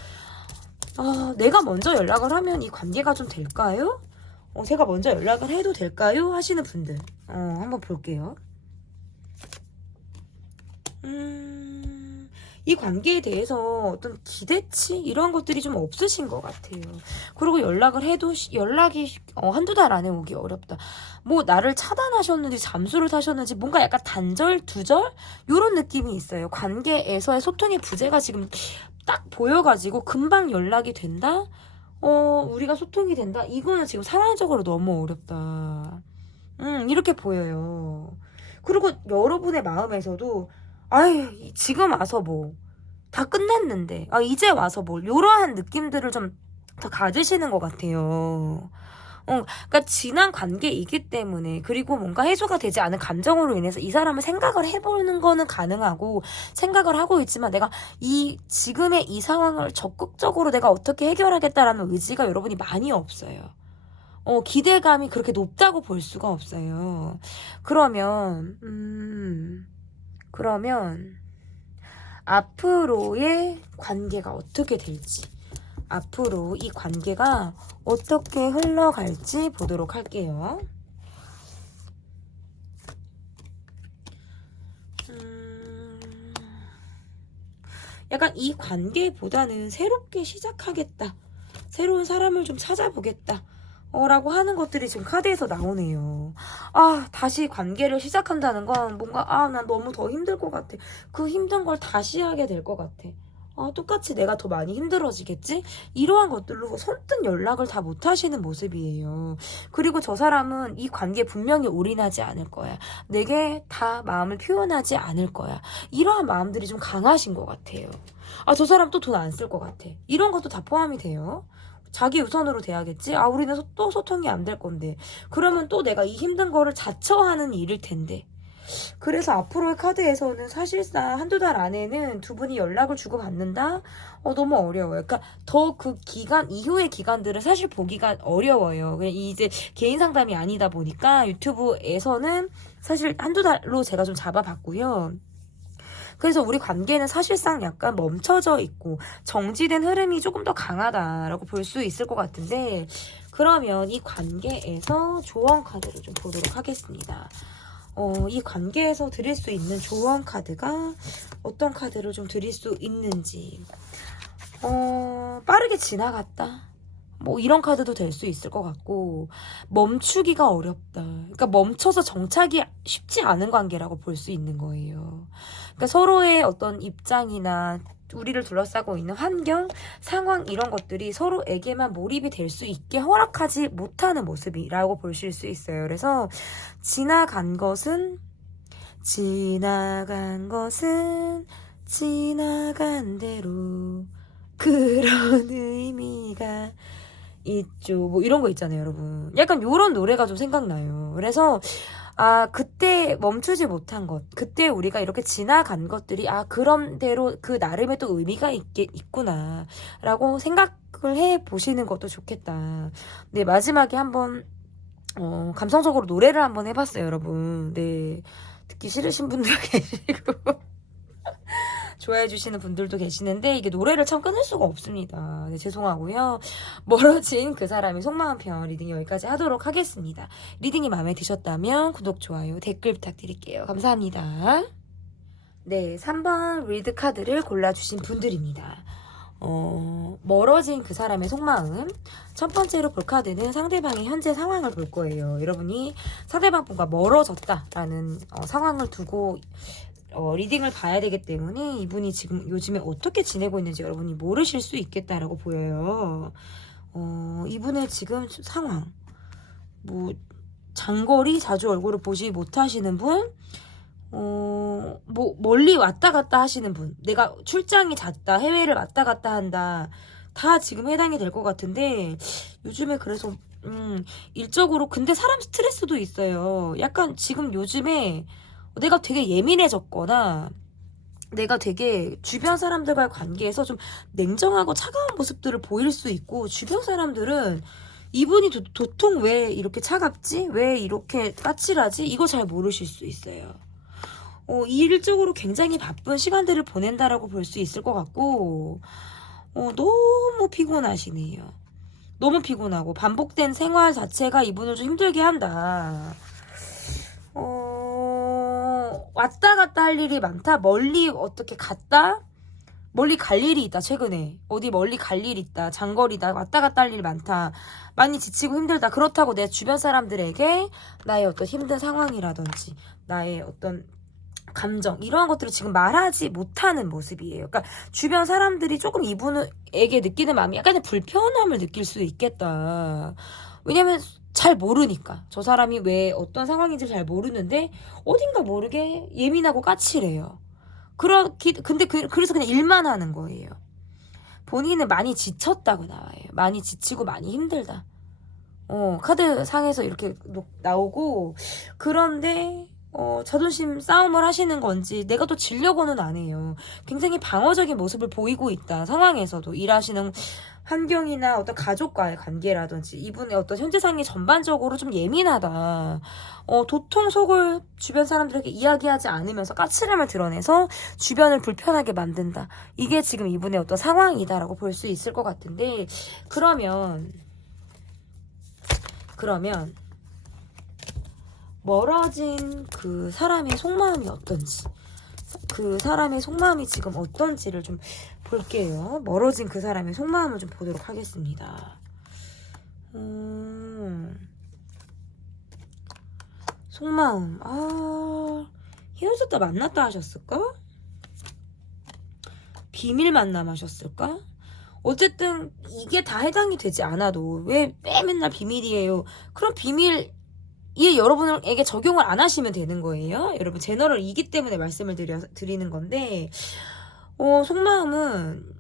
내가 먼저 연락을 하면 이 관계가 좀 될까요? 제가 먼저 연락을 해도 될까요? 하시는 분들. 한번 볼게요. 이 관계에 대해서 어떤 기대치 이런 것들이 좀 없으신 것 같아요. 그리고 연락을 해도 연락이 한두 달 안에 오기 어렵다. 뭐 나를 차단하셨는지 잠수를 타셨는지 뭔가 약간 단절, 두절 이런 느낌이 있어요. 관계에서의 소통의 부재가 지금 딱 보여가지고 금방 연락이 된다? 우리가 소통이 된다? 이거는 지금 상황적으로 너무 어렵다. 이렇게 보여요. 그리고 여러분의 마음에서도 지금 와서 뭐 다 끝났는데 이제 와서 뭐 이러한 느낌들을 좀 더 가지시는 것 같아요. 그러니까 지난 관계이기 때문에, 그리고 뭔가 해소가 되지 않은 감정으로 인해서 이 사람을 생각을 해보는 거는 가능하고 생각을 하고 있지만, 내가 지금의 이 상황을 적극적으로 내가 어떻게 해결하겠다라는 의지가 여러분이 많이 없어요. 기대감이 그렇게 높다고 볼 수가 없어요. 그러면 앞으로의 관계가 어떻게 될지, 앞으로 이 관계가 어떻게 흘러갈지 보도록 할게요. 약간 이 관계보다는 새롭게 시작하겠다, 새로운 사람을 좀 찾아보겠다 라고 하는 것들이 지금 카드에서 나오네요. 다시 관계를 시작한다는 건 뭔가 난 너무 더 힘들 것 같아. 그 힘든 걸 다시 하게 될 것 같아. 똑같이 내가 더 많이 힘들어지겠지? 이러한 것들로 선뜻 연락을 다 못 하시는 모습이에요. 그리고 저 사람은 이 관계에 분명히 올인하지 않을 거야. 내게 다 마음을 표현하지 않을 거야. 이러한 마음들이 좀 강하신 것 같아요. 저 사람 또 돈 안 쓸 것 같아. 이런 것도 다 포함이 돼요. 자기 우선으로 돼야겠지? 우리는 또 소통이 안 될 건데. 그러면 또 내가 이 힘든 거를 자처하는 일일 텐데. 그래서 앞으로의 카드에서는 사실상 한두 달 안에는 두 분이 연락을 주고받는다? 너무 어려워요. 그러니까 더 그 기간 이후의 기간들은 사실 보기가 어려워요. 그냥 이제 개인 상담이 아니다 보니까 유튜브에서는 사실 한두 달로 제가 좀 잡아봤고요. 그래서 우리 관계는 사실상 약간 멈춰져 있고 정지된 흐름이 조금 더 강하다라고 볼 수 있을 것 같은데, 그러면 이 관계에서 조언 카드를 좀 보도록 하겠습니다. 이 관계에서 드릴 수 있는 조언 카드가 어떤 카드를 좀 드릴 수 있는지. 빠르게 지나갔다, 뭐 이런 카드도 될 수 있을 것 같고, 멈추기가 어렵다, 그러니까 멈춰서 정착이 쉽지 않은 관계라고 볼 수 있는 거예요. 그러니까 서로의 어떤 입장이나 우리를 둘러싸고 있는 환경, 상황, 이런 것들이 서로에게만 몰입이 될 수 있게 허락하지 못하는 모습이라고 보실 수 있어요. 그래서 지나간 것은 지나간 대로 그런 의미가 있죠. 뭐 이런 거 있잖아요, 여러분. 약간 요런 노래가 좀 생각나요. 그래서 그때 멈추지 못한 것, 그때 우리가 이렇게 지나간 것들이 그런 대로 그 나름의 또 의미가 있구나 라고 생각을 해보시는 것도 좋겠다. 네, 마지막에 한번 감성적으로 노래를 한번 해봤어요, 여러분. 네, 듣기 싫으신 분들 계시고 좋아해 주시는 분들도 계시는데, 이게 노래를 참 끊을 수가 없습니다. 네, 죄송하고요. 멀어진 그 사람의 속마음 편 리딩 여기까지 하도록 하겠습니다. 리딩이 마음에 드셨다면 구독, 좋아요, 댓글 부탁드릴게요. 감사합니다. 네, 3번 리드 카드를 골라주신 분들입니다. 멀어진 그 사람의 속마음. 첫 번째로 볼 카드는 상대방의 현재 상황을 볼 거예요. 여러분이 상대방 분과 멀어졌다라는 상황을 두고 리딩을 봐야 되기 때문에 이분이 지금 요즘에 어떻게 지내고 있는지 여러분이 모르실 수 있겠다라고 보여요. 이분의 지금 상황, 뭐 장거리 자주 얼굴을 보지 못하시는 분, 뭐 멀리 왔다 갔다 하시는 분, 내가 출장이 잦다, 해외를 왔다 갔다 한다, 다 지금 해당이 될 것 같은데, 요즘에 그래서 일적으로, 근데 사람 스트레스도 있어요. 약간 지금 요즘에 내가 되게 예민해졌거나 내가 되게 주변 사람들과의 관계에서 좀 냉정하고 차가운 모습들을 보일 수 있고, 주변 사람들은 이분이 도통 왜 이렇게 차갑지? 왜 이렇게 까칠하지? 이거 잘 모르실 수 있어요. 일적으로 굉장히 바쁜 시간들을 보낸다라고 볼 수 있을 것 같고, 너무 피곤하시네요. 너무 피곤하고 반복된 생활 자체가 이분을 좀 힘들게 한다. 왔다 갔다 할 일이 많다. 멀리 어떻게 갔다? 멀리 갈 일이 있다. 최근에 어디 멀리 갈 일이 있다. 장거리다. 왔다 갔다 할 일이 많다. 많이 지치고 힘들다. 그렇다고 내 주변 사람들에게 나의 어떤 힘든 상황이라든지 나의 어떤 감정, 이러한 것들을 지금 말하지 못하는 모습이에요. 그러니까 주변 사람들이 조금 이분에게 느끼는 마음이 약간의 불편함을 느낄 수 있겠다. 왜냐면 잘 모르니까. 저 사람이 왜 어떤 상황인지 잘 모르는데 어딘가 모르게 예민하고 까칠해요. 근데 그래서 그냥 일만 하는 거예요. 본인은 많이 지쳤다고 나와요. 많이 지치고 많이 힘들다. 카드 상에서 이렇게 나오고, 그런데 자존심 싸움을 하시는 건지 내가 또 지려고는 안 해요. 굉장히 방어적인 모습을 보이고 있다. 상황에서도 일하시는 환경이나 어떤 가족과의 관계라든지 이분의 어떤 현재 상황이 전반적으로 좀 예민하다. 도통 속을 주변 사람들에게 이야기하지 않으면서 까칠함을 드러내서 주변을 불편하게 만든다. 이게 지금 이분의 어떤 상황이다라고 볼 수 있을 것 같은데 그러면 멀어진 그 사람의 속마음이 어떤지 그 사람의 속마음이 지금 어떤지를 좀 볼게요. 멀어진 그 사람의 속마음을 좀 보도록 하겠습니다. 속마음 헤어졌다 만났다 하셨을까? 비밀 만남 하셨을까? 어쨌든 이게 다 해당이 되지 않아도 왜 맨날 비밀이에요? 그럼 비밀 이게 여러분에게 적용을 안 하시면 되는 거예요. 여러분 제너럴 이기 때문에 말씀을 드리는 건데 속마음은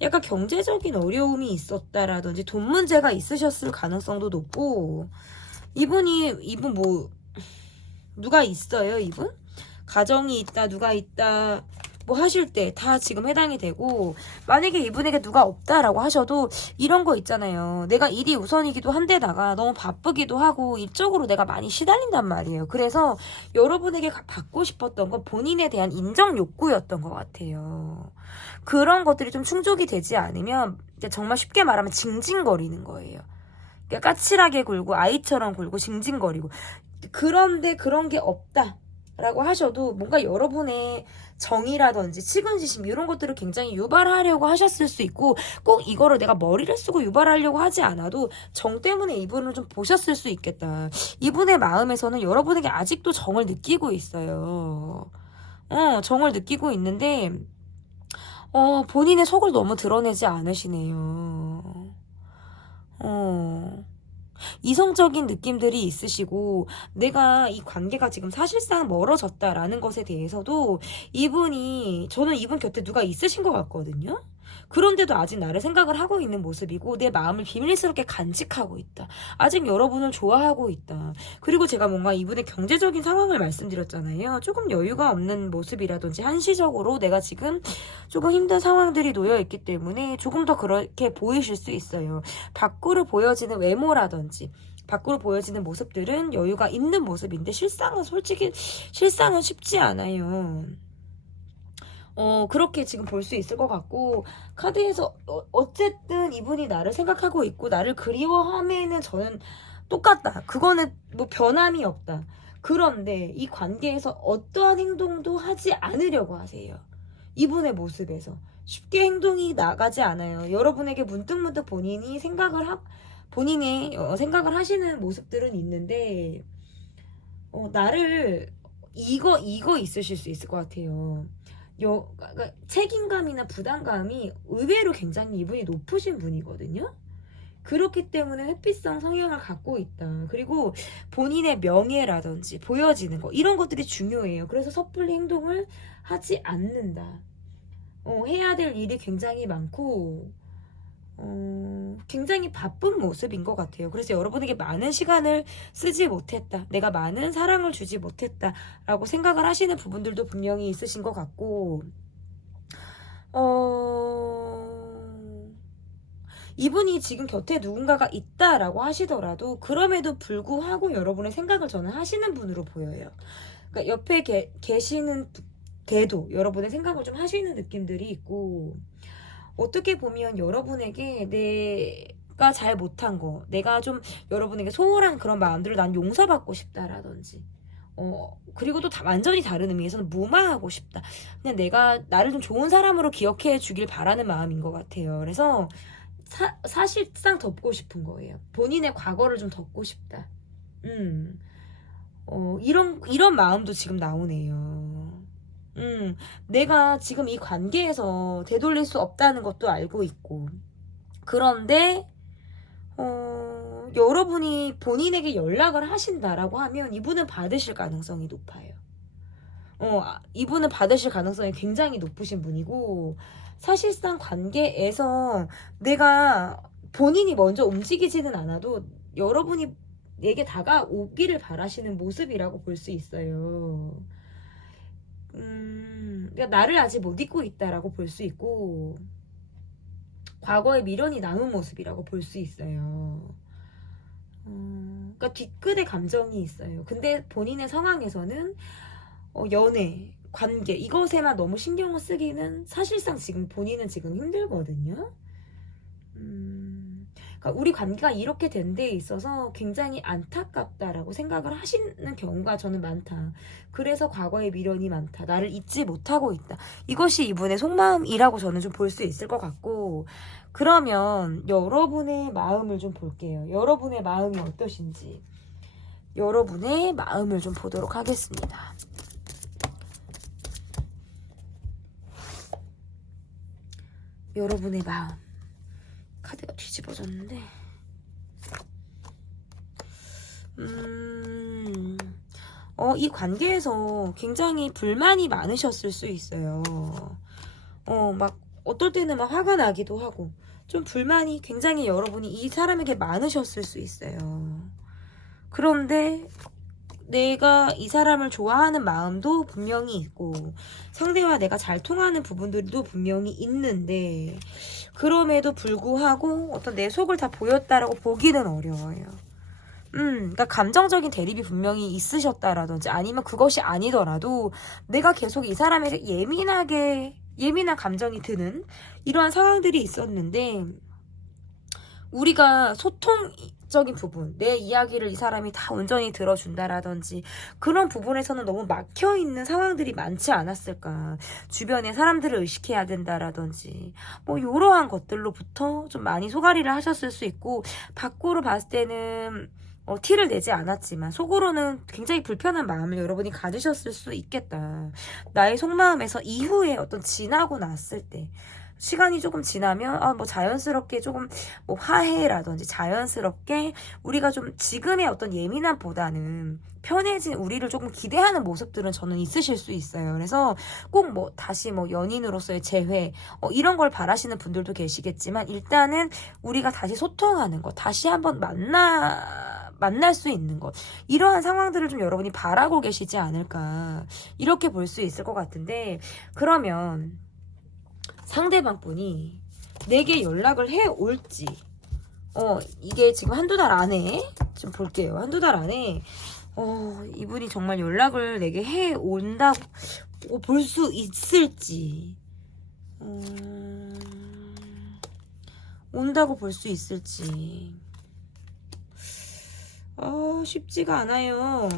약간 경제적인 어려움이 있었다라든지 돈 문제가 있으셨을 가능성도 높고 이분 뭐 누가 있어요 이분? 가정이 있다 누가 있다 뭐 하실 때 다 지금 해당이 되고 만약에 이분에게 누가 없다라고 하셔도 이런 거 있잖아요. 내가 일이 우선이기도 한데다가 너무 바쁘기도 하고 일적으로 내가 많이 시달린단 말이에요. 그래서 여러분에게 받고 싶었던 건 본인에 대한 인정 욕구였던 것 같아요. 그런 것들이 좀 충족이 되지 않으면 정말 쉽게 말하면 징징거리는 거예요. 그러니까 까칠하게 굴고 아이처럼 굴고 징징거리고 그런데 그런 게 없다. 라고 하셔도 뭔가 여러분의 정이라든지 측은지심 이런 것들을 굉장히 유발하려고 하셨을 수 있고 꼭 이거를 내가 머리를 쓰고 유발하려고 하지 않아도 정 때문에 이분을 좀 보셨을 수 있겠다. 이분의 마음에서는 여러분에게 아직도 정을 느끼고 있어요. 정을 느끼고 있는데 본인의 속을 너무 드러내지 않으시네요. 이성적인 느낌들이 있으시고 내가 이 관계가 지금 사실상 멀어졌다라는 것에 대해서도 저는 이분 곁에 누가 있으신 것 같거든요. 그런데도 아직 나를 생각을 하고 있는 모습이고 내 마음을 비밀스럽게 간직하고 있다. 아직 여러분을 좋아하고 있다. 그리고 제가 뭔가 이분의 경제적인 상황을 말씀드렸잖아요. 조금 여유가 없는 모습이라든지 한시적으로 내가 지금 조금 힘든 상황들이 놓여 있기 때문에 조금 더 그렇게 보이실 수 있어요. 밖으로 보여지는 외모라든지 밖으로 보여지는 모습들은 여유가 있는 모습인데 실상은 쉽지 않아요. 그렇게 지금 볼 수 있을 것 같고 카드에서 어쨌든 이분이 나를 생각하고 있고 나를 그리워함에는 저는 똑같다. 그거는 뭐 변함이 없다. 그런데 이 관계에서 어떠한 행동도 하지 않으려고 하세요. 이분의 모습에서 쉽게 행동이 나가지 않아요. 여러분에게 문득문득 본인의 생각을 하시는 모습들은 있는데 나를 이거 있으실 수 있을 것 같아요. 그러니까 책임감이나 부담감이 의외로 굉장히 이분이 높으신 분이거든요. 그렇기 때문에 회피성 성향을 갖고 있다. 그리고 본인의 명예라든지 보여지는 거 이런 것들이 중요해요. 그래서 섣불리 행동을 하지 않는다. 해야 될 일이 굉장히 많고 굉장히 바쁜 모습인 것 같아요. 그래서 여러분에게 많은 시간을 쓰지 못했다. 내가 많은 사랑을 주지 못했다. 라고 생각을 하시는 부분들도 분명히 있으신 것 같고 이분이 지금 곁에 누군가가 있다라고 하시더라도 그럼에도 불구하고 여러분의 생각을 저는 하시는 분으로 보여요. 그러니까 옆에 계시는 대도 여러분의 생각을 좀 하시는 느낌들이 있고 어떻게 보면 여러분에게 내가 잘 못한 거 내가 좀 여러분에게 소홀한 그런 마음들을 난 용서받고 싶다라든지 그리고 또 완전히 다른 의미에서는 무마하고 싶다. 그냥 내가 나를 좀 좋은 사람으로 기억해 주길 바라는 마음인 것 같아요. 그래서 사실상 덮고 싶은 거예요. 본인의 과거를 좀 덮고 싶다. 이런 마음도 지금 나오네요. 내가 지금 이 관계에서 되돌릴 수 없다는 것도 알고 있고 그런데 여러분이 본인에게 연락을 하신다라고 하면 이분은 받으실 가능성이 높아요. 이분은 받으실 가능성이 굉장히 높으신 분이고 사실상 관계에서 내가 본인이 먼저 움직이지는 않아도 여러분이 내게 다가오기를 바라시는 모습이라고 볼 수 있어요. 그러니까 나를 아직 못 잊고 있다라고 볼 수 있고, 과거에 미련이 남은 모습이라고 볼 수 있어요. 그러니까 뒤끝에 감정이 있어요. 근데 본인의 상황에서는 연애, 관계 이것에만 너무 신경을 쓰기는 사실상 지금 본인은 지금 힘들거든요. 그러니까 우리 관계가 이렇게 된 데 있어서 굉장히 안타깝다라고 생각을 하시는 경우가 저는 많다. 그래서 과거의 미련이 많다. 나를 잊지 못하고 있다. 이것이 이분의 속마음이라고 저는 좀 볼 수 있을 것 같고, 그러면 여러분의 마음을 좀 볼게요. 여러분의 마음이 어떠신지. 여러분의 마음을 좀 보도록 하겠습니다. 여러분의 마음. 카드가 뒤집어졌는데, 이 관계에서 굉장히 불만이 많으셨을 수 있어요. 막 어떨 때는 막 화가 나기도 하고, 좀 불만이 굉장히 여러분이 이 사람에게 많으셨을 수 있어요. 그런데 내가 이 사람을 좋아하는 마음도 분명히 있고, 상대와 내가 잘 통하는 부분들도 분명히 있는데, 그럼에도 불구하고 어떤 내 속을 다 보였다라고 보기는 어려워요. 그러니까 감정적인 대립이 분명히 있으셨다라든지, 아니면 그것이 아니더라도 내가 계속 이 사람에게 예민한 감정이 드는 이러한 상황들이 있었는데, 우리가 소통적인 부분, 내 이야기를 이 사람이 다 온전히 들어준다라든지, 그런 부분에서는 너무 막혀있는 상황들이 많지 않았을까. 주변에 사람들을 의식해야 된다라든지, 뭐 이러한 것들로부터 좀 많이 소가리를 하셨을 수 있고, 밖으로 봤을 때는 티를 내지 않았지만 속으로는 굉장히 불편한 마음을 여러분이 가지셨을 수 있겠다. 나의 속마음에서 이후에 어떤 지나고 났을 때, 시간이 조금 지나면 뭐 자연스럽게 조금 뭐 화해라든지 자연스럽게 우리가 좀 지금의 어떤 예민함보다는 편해진 우리를 조금 기대하는 모습들은 저는 있으실 수 있어요. 그래서 꼭 뭐 다시 뭐 연인으로서의 재회 이런 걸 바라시는 분들도 계시겠지만, 일단은 우리가 다시 소통하는 것, 다시 한번 만날 수 있는 것, 이러한 상황들을 좀 여러분이 바라고 계시지 않을까, 이렇게 볼 수 있을 것 같은데, 그러면 상대방 분이 내게 연락을 해 올지, 이게 지금 한두 달 안에, 좀 볼게요. 한두 달 안에, 이분이 정말 연락을 내게 해 온다고 볼 수 있을지, 온다고 볼 수 있을지, 쉽지가 않아요.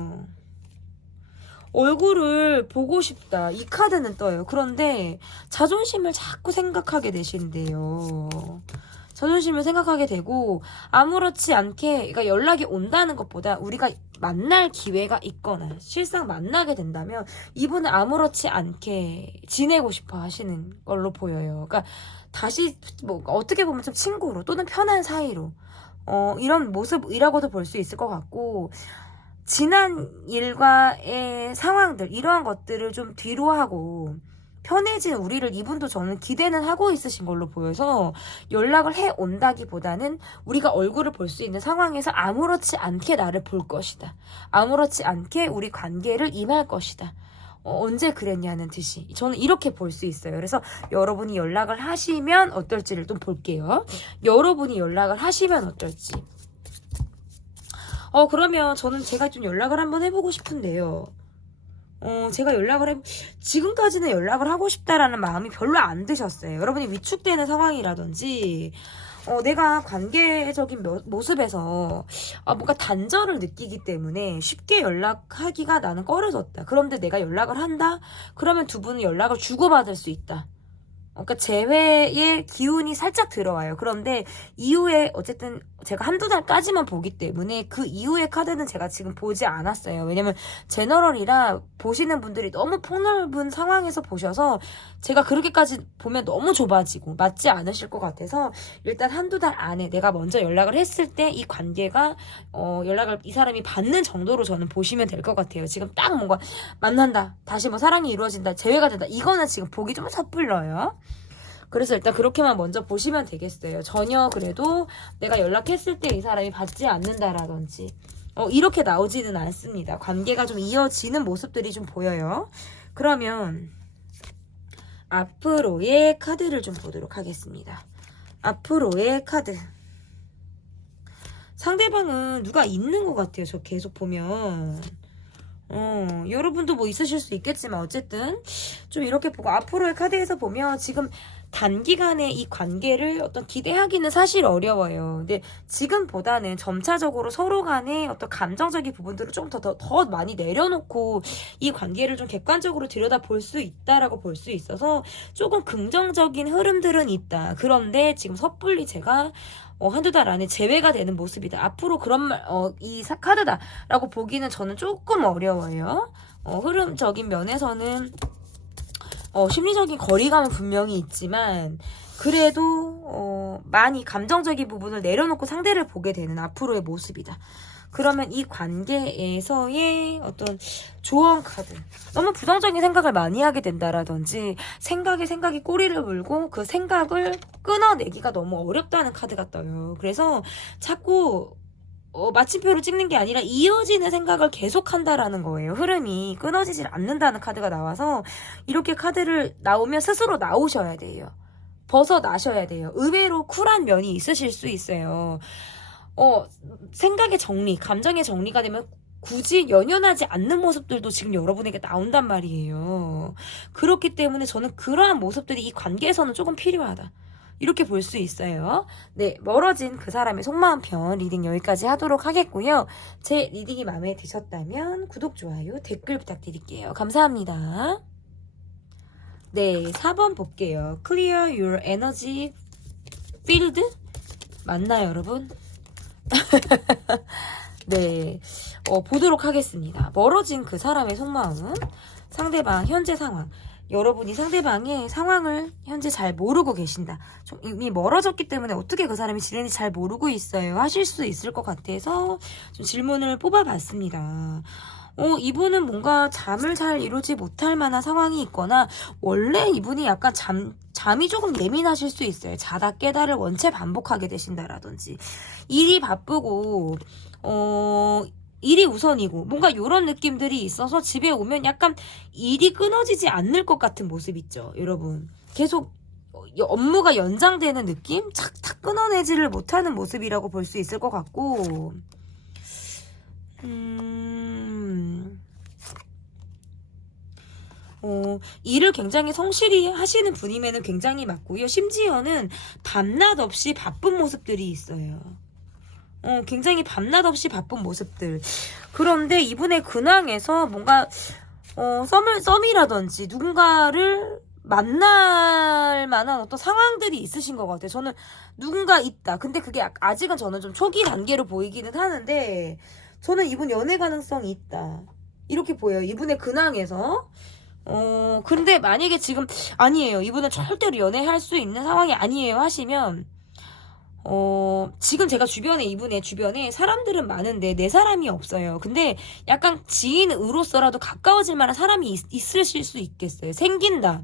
얼굴을 보고 싶다, 이 카드는 떠요. 그런데 자존심을 자꾸 생각하게 되신대요. 자존심을 생각하게 되고, 아무렇지 않게, 그러니까 연락이 온다는 것보다 우리가 만날 기회가 있거나 실상 만나게 된다면 이분은 아무렇지 않게 지내고 싶어 하시는 걸로 보여요. 그러니까 다시 뭐 어떻게 보면 좀 친구로 또는 편한 사이로 이런 모습이라고도 볼 수 있을 것 같고, 지난 일과의 상황들, 이러한 것들을 좀 뒤로 하고 편해진 우리를 이분도 저는 기대는 하고 있으신 걸로 보여서, 연락을 해 온다기보다는 우리가 얼굴을 볼 수 있는 상황에서 아무렇지 않게 나를 볼 것이다, 아무렇지 않게 우리 관계를 임할 것이다, 언제 그랬냐는 듯이 저는 이렇게 볼 수 있어요. 그래서 여러분이 연락을 하시면 어떨지를 좀 볼게요. 여러분이 연락을 하시면 어떨지. 그러면 저는 제가 좀 연락을 한번 해보고 싶은데요. 제가 지금까지는 연락을 하고 싶다라는 마음이 별로 안 드셨어요. 여러분이 위축되는 상황이라든지, 내가 관계적인 모습에서 뭔가 단절을 느끼기 때문에 쉽게 연락하기가 나는 꺼려졌다. 그런데 내가 연락을 한다? 그러면 두 분은 연락을 주고받을 수 있다. 그러니까 재회의 기운이 살짝 들어와요. 그런데 이후에 어쨌든 제가 한두 달까지만 보기 때문에 그 이후의 카드는 제가 지금 보지 않았어요. 왜냐면 제너럴이라 보시는 분들이 너무 폭넓은 상황에서 보셔서 제가 그렇게까지 보면 너무 좁아지고 맞지 않으실 것 같아서, 일단 한두 달 안에 내가 먼저 연락을 했을 때 이 관계가 연락을 이 사람이 받는 정도로 저는 보시면 될 것 같아요. 지금 딱 뭔가 만난다, 다시 뭐 사랑이 이루어진다, 재회가 된다, 이거는 지금 보기 좀 섣불러요. 그래서 일단 그렇게만 먼저 보시면 되겠어요. 전혀 그래도 내가 연락했을 때 이 사람이 받지 않는다라든지 이렇게 나오지는 않습니다. 관계가 좀 이어지는 모습들이 좀 보여요. 그러면 앞으로의 카드를 좀 보도록 하겠습니다. 앞으로의 카드. 상대방은 누가 있는 것 같아요. 저 계속 보면. 여러분도 뭐 있으실 수 있겠지만 어쨌든 좀 이렇게 보고 앞으로의 카드에서 보면 지금 단기간에 이 관계를 어떤 기대하기는 사실 어려워요. 근데 지금보다는 점차적으로 서로 간에 어떤 감정적인 부분들을 좀 더 많이 내려놓고 이 관계를 좀 객관적으로 들여다 볼 수 있다라고 볼 수 있어서 조금 긍정적인 흐름들은 있다. 그런데 지금 섣불리 제가 한두 달 안에 재회가 되는 모습이다. 앞으로 그런 이 카드다라고 보기는 저는 조금 어려워요. 흐름적인 면에서는 심리적인 거리감은 분명히 있지만 그래도 많이 감정적인 부분을 내려놓고 상대를 보게 되는 앞으로의 모습이다. 그러면 이 관계에서의 어떤 조언 카드. 너무 부정적인 생각을 많이 하게 된다라든지 생각이 꼬리를 물고 그 생각을 끊어내기가 너무 어렵다는 카드가 떠요. 그래서 자꾸 마침표를 찍는 게 아니라 이어지는 생각을 계속한다라는 거예요. 흐름이 끊어지질 않는다는 카드가 나와서 이렇게 카드를 나오면 스스로 나오셔야 돼요. 벗어나셔야 돼요. 의외로 쿨한 면이 있으실 수 있어요. 생각의 정리, 감정의 정리가 되면 굳이 연연하지 않는 모습들도 지금 여러분에게 나온단 말이에요. 그렇기 때문에 저는 그러한 모습들이 이 관계에서는 조금 필요하다. 이렇게 볼 수 있어요. 네, 멀어진 그 사람의 속마음 편 리딩 여기까지 하도록 하겠고요. 제 리딩이 마음에 드셨다면 구독, 좋아요, 댓글 부탁드릴게요. 감사합니다. 네, 4번 볼게요. Clear your energy field? 맞나요, 여러분? 네, 보도록 하겠습니다. 멀어진 그 사람의 속마음은 상대방 현재 상황. 여러분이 상대방의 상황을 현재 잘 모르고 계신다. 좀 이미 멀어졌기 때문에 어떻게 그 사람이 지내는지 잘 모르고 있어요. 하실 수 있을 것 같아서 좀 질문을 뽑아봤습니다. 이분은 뭔가 잠을 잘 이루지 못할 만한 상황이 있거나 원래 이분이 약간 잠이 조금 예민하실 수 있어요. 자다 깨다를 원체 반복하게 되신다라든지 일이 바쁘고 일이 우선이고 뭔가 이런 느낌들이 있어서 집에 오면 약간 일이 끊어지지 않을 것 같은 모습 있죠. 여러분 계속 업무가 연장되는 느낌? 착착 끊어내지를 못하는 모습이라고 볼 수 있을 것 같고 일을 굉장히 성실히 하시는 분이면 굉장히 맞고요. 심지어는 밤낮 없이 바쁜 모습들이 있어요. 굉장히 밤낮 없이 바쁜 모습들. 그런데 이분의 근황에서 뭔가 썸이라든지 누군가를 만날 만한 어떤 상황들이 있으신 것 같아요. 저는 누군가 있다. 근데 그게 아직은 저는 좀 초기 단계로 보이기는 하는데 저는 이분 연애 가능성이 있다. 이렇게 보여요. 이분의 근황에서. 근데 만약에 지금 아니에요. 이분은 절대로 연애할 수 있는 상황이 아니에요 하시면 지금 제가 이분의 주변에 사람들은 많은데 내 사람이 없어요. 근데 약간 지인으로서라도 가까워질 만한 사람이 있으실 수 있겠어요. 생긴다.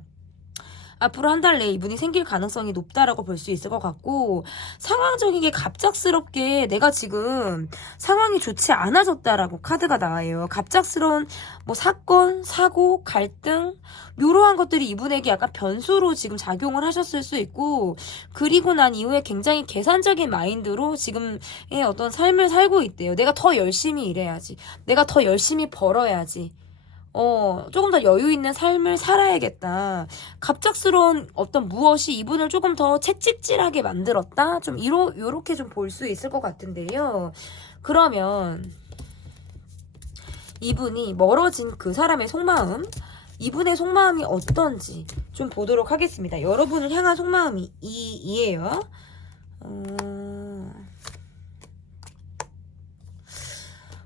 앞으로 한 달 내에 이분이 생길 가능성이 높다라고 볼 수 있을 것 같고 상황적인 게 갑작스럽게 내가 지금 상황이 좋지 않아졌다라고 카드가 나와요. 갑작스러운 뭐 사건, 사고, 갈등 이러한 것들이 이분에게 약간 변수로 지금 작용을 하셨을 수 있고 그리고 난 이후에 굉장히 계산적인 마인드로 지금의 어떤 삶을 살고 있대요. 내가 더 열심히 일해야지. 내가 더 열심히 벌어야지. 조금 더 여유 있는 삶을 살아야겠다. 갑작스러운 어떤 무엇이 이분을 조금 더 채찍질하게 만들었다? 좀 요렇게 좀 볼 수 있을 것 같은데요. 그러면 이분이 멀어진 그 사람의 속마음, 이분의 속마음이 어떤지 좀 보도록 하겠습니다. 여러분을 향한 속마음이 이에요.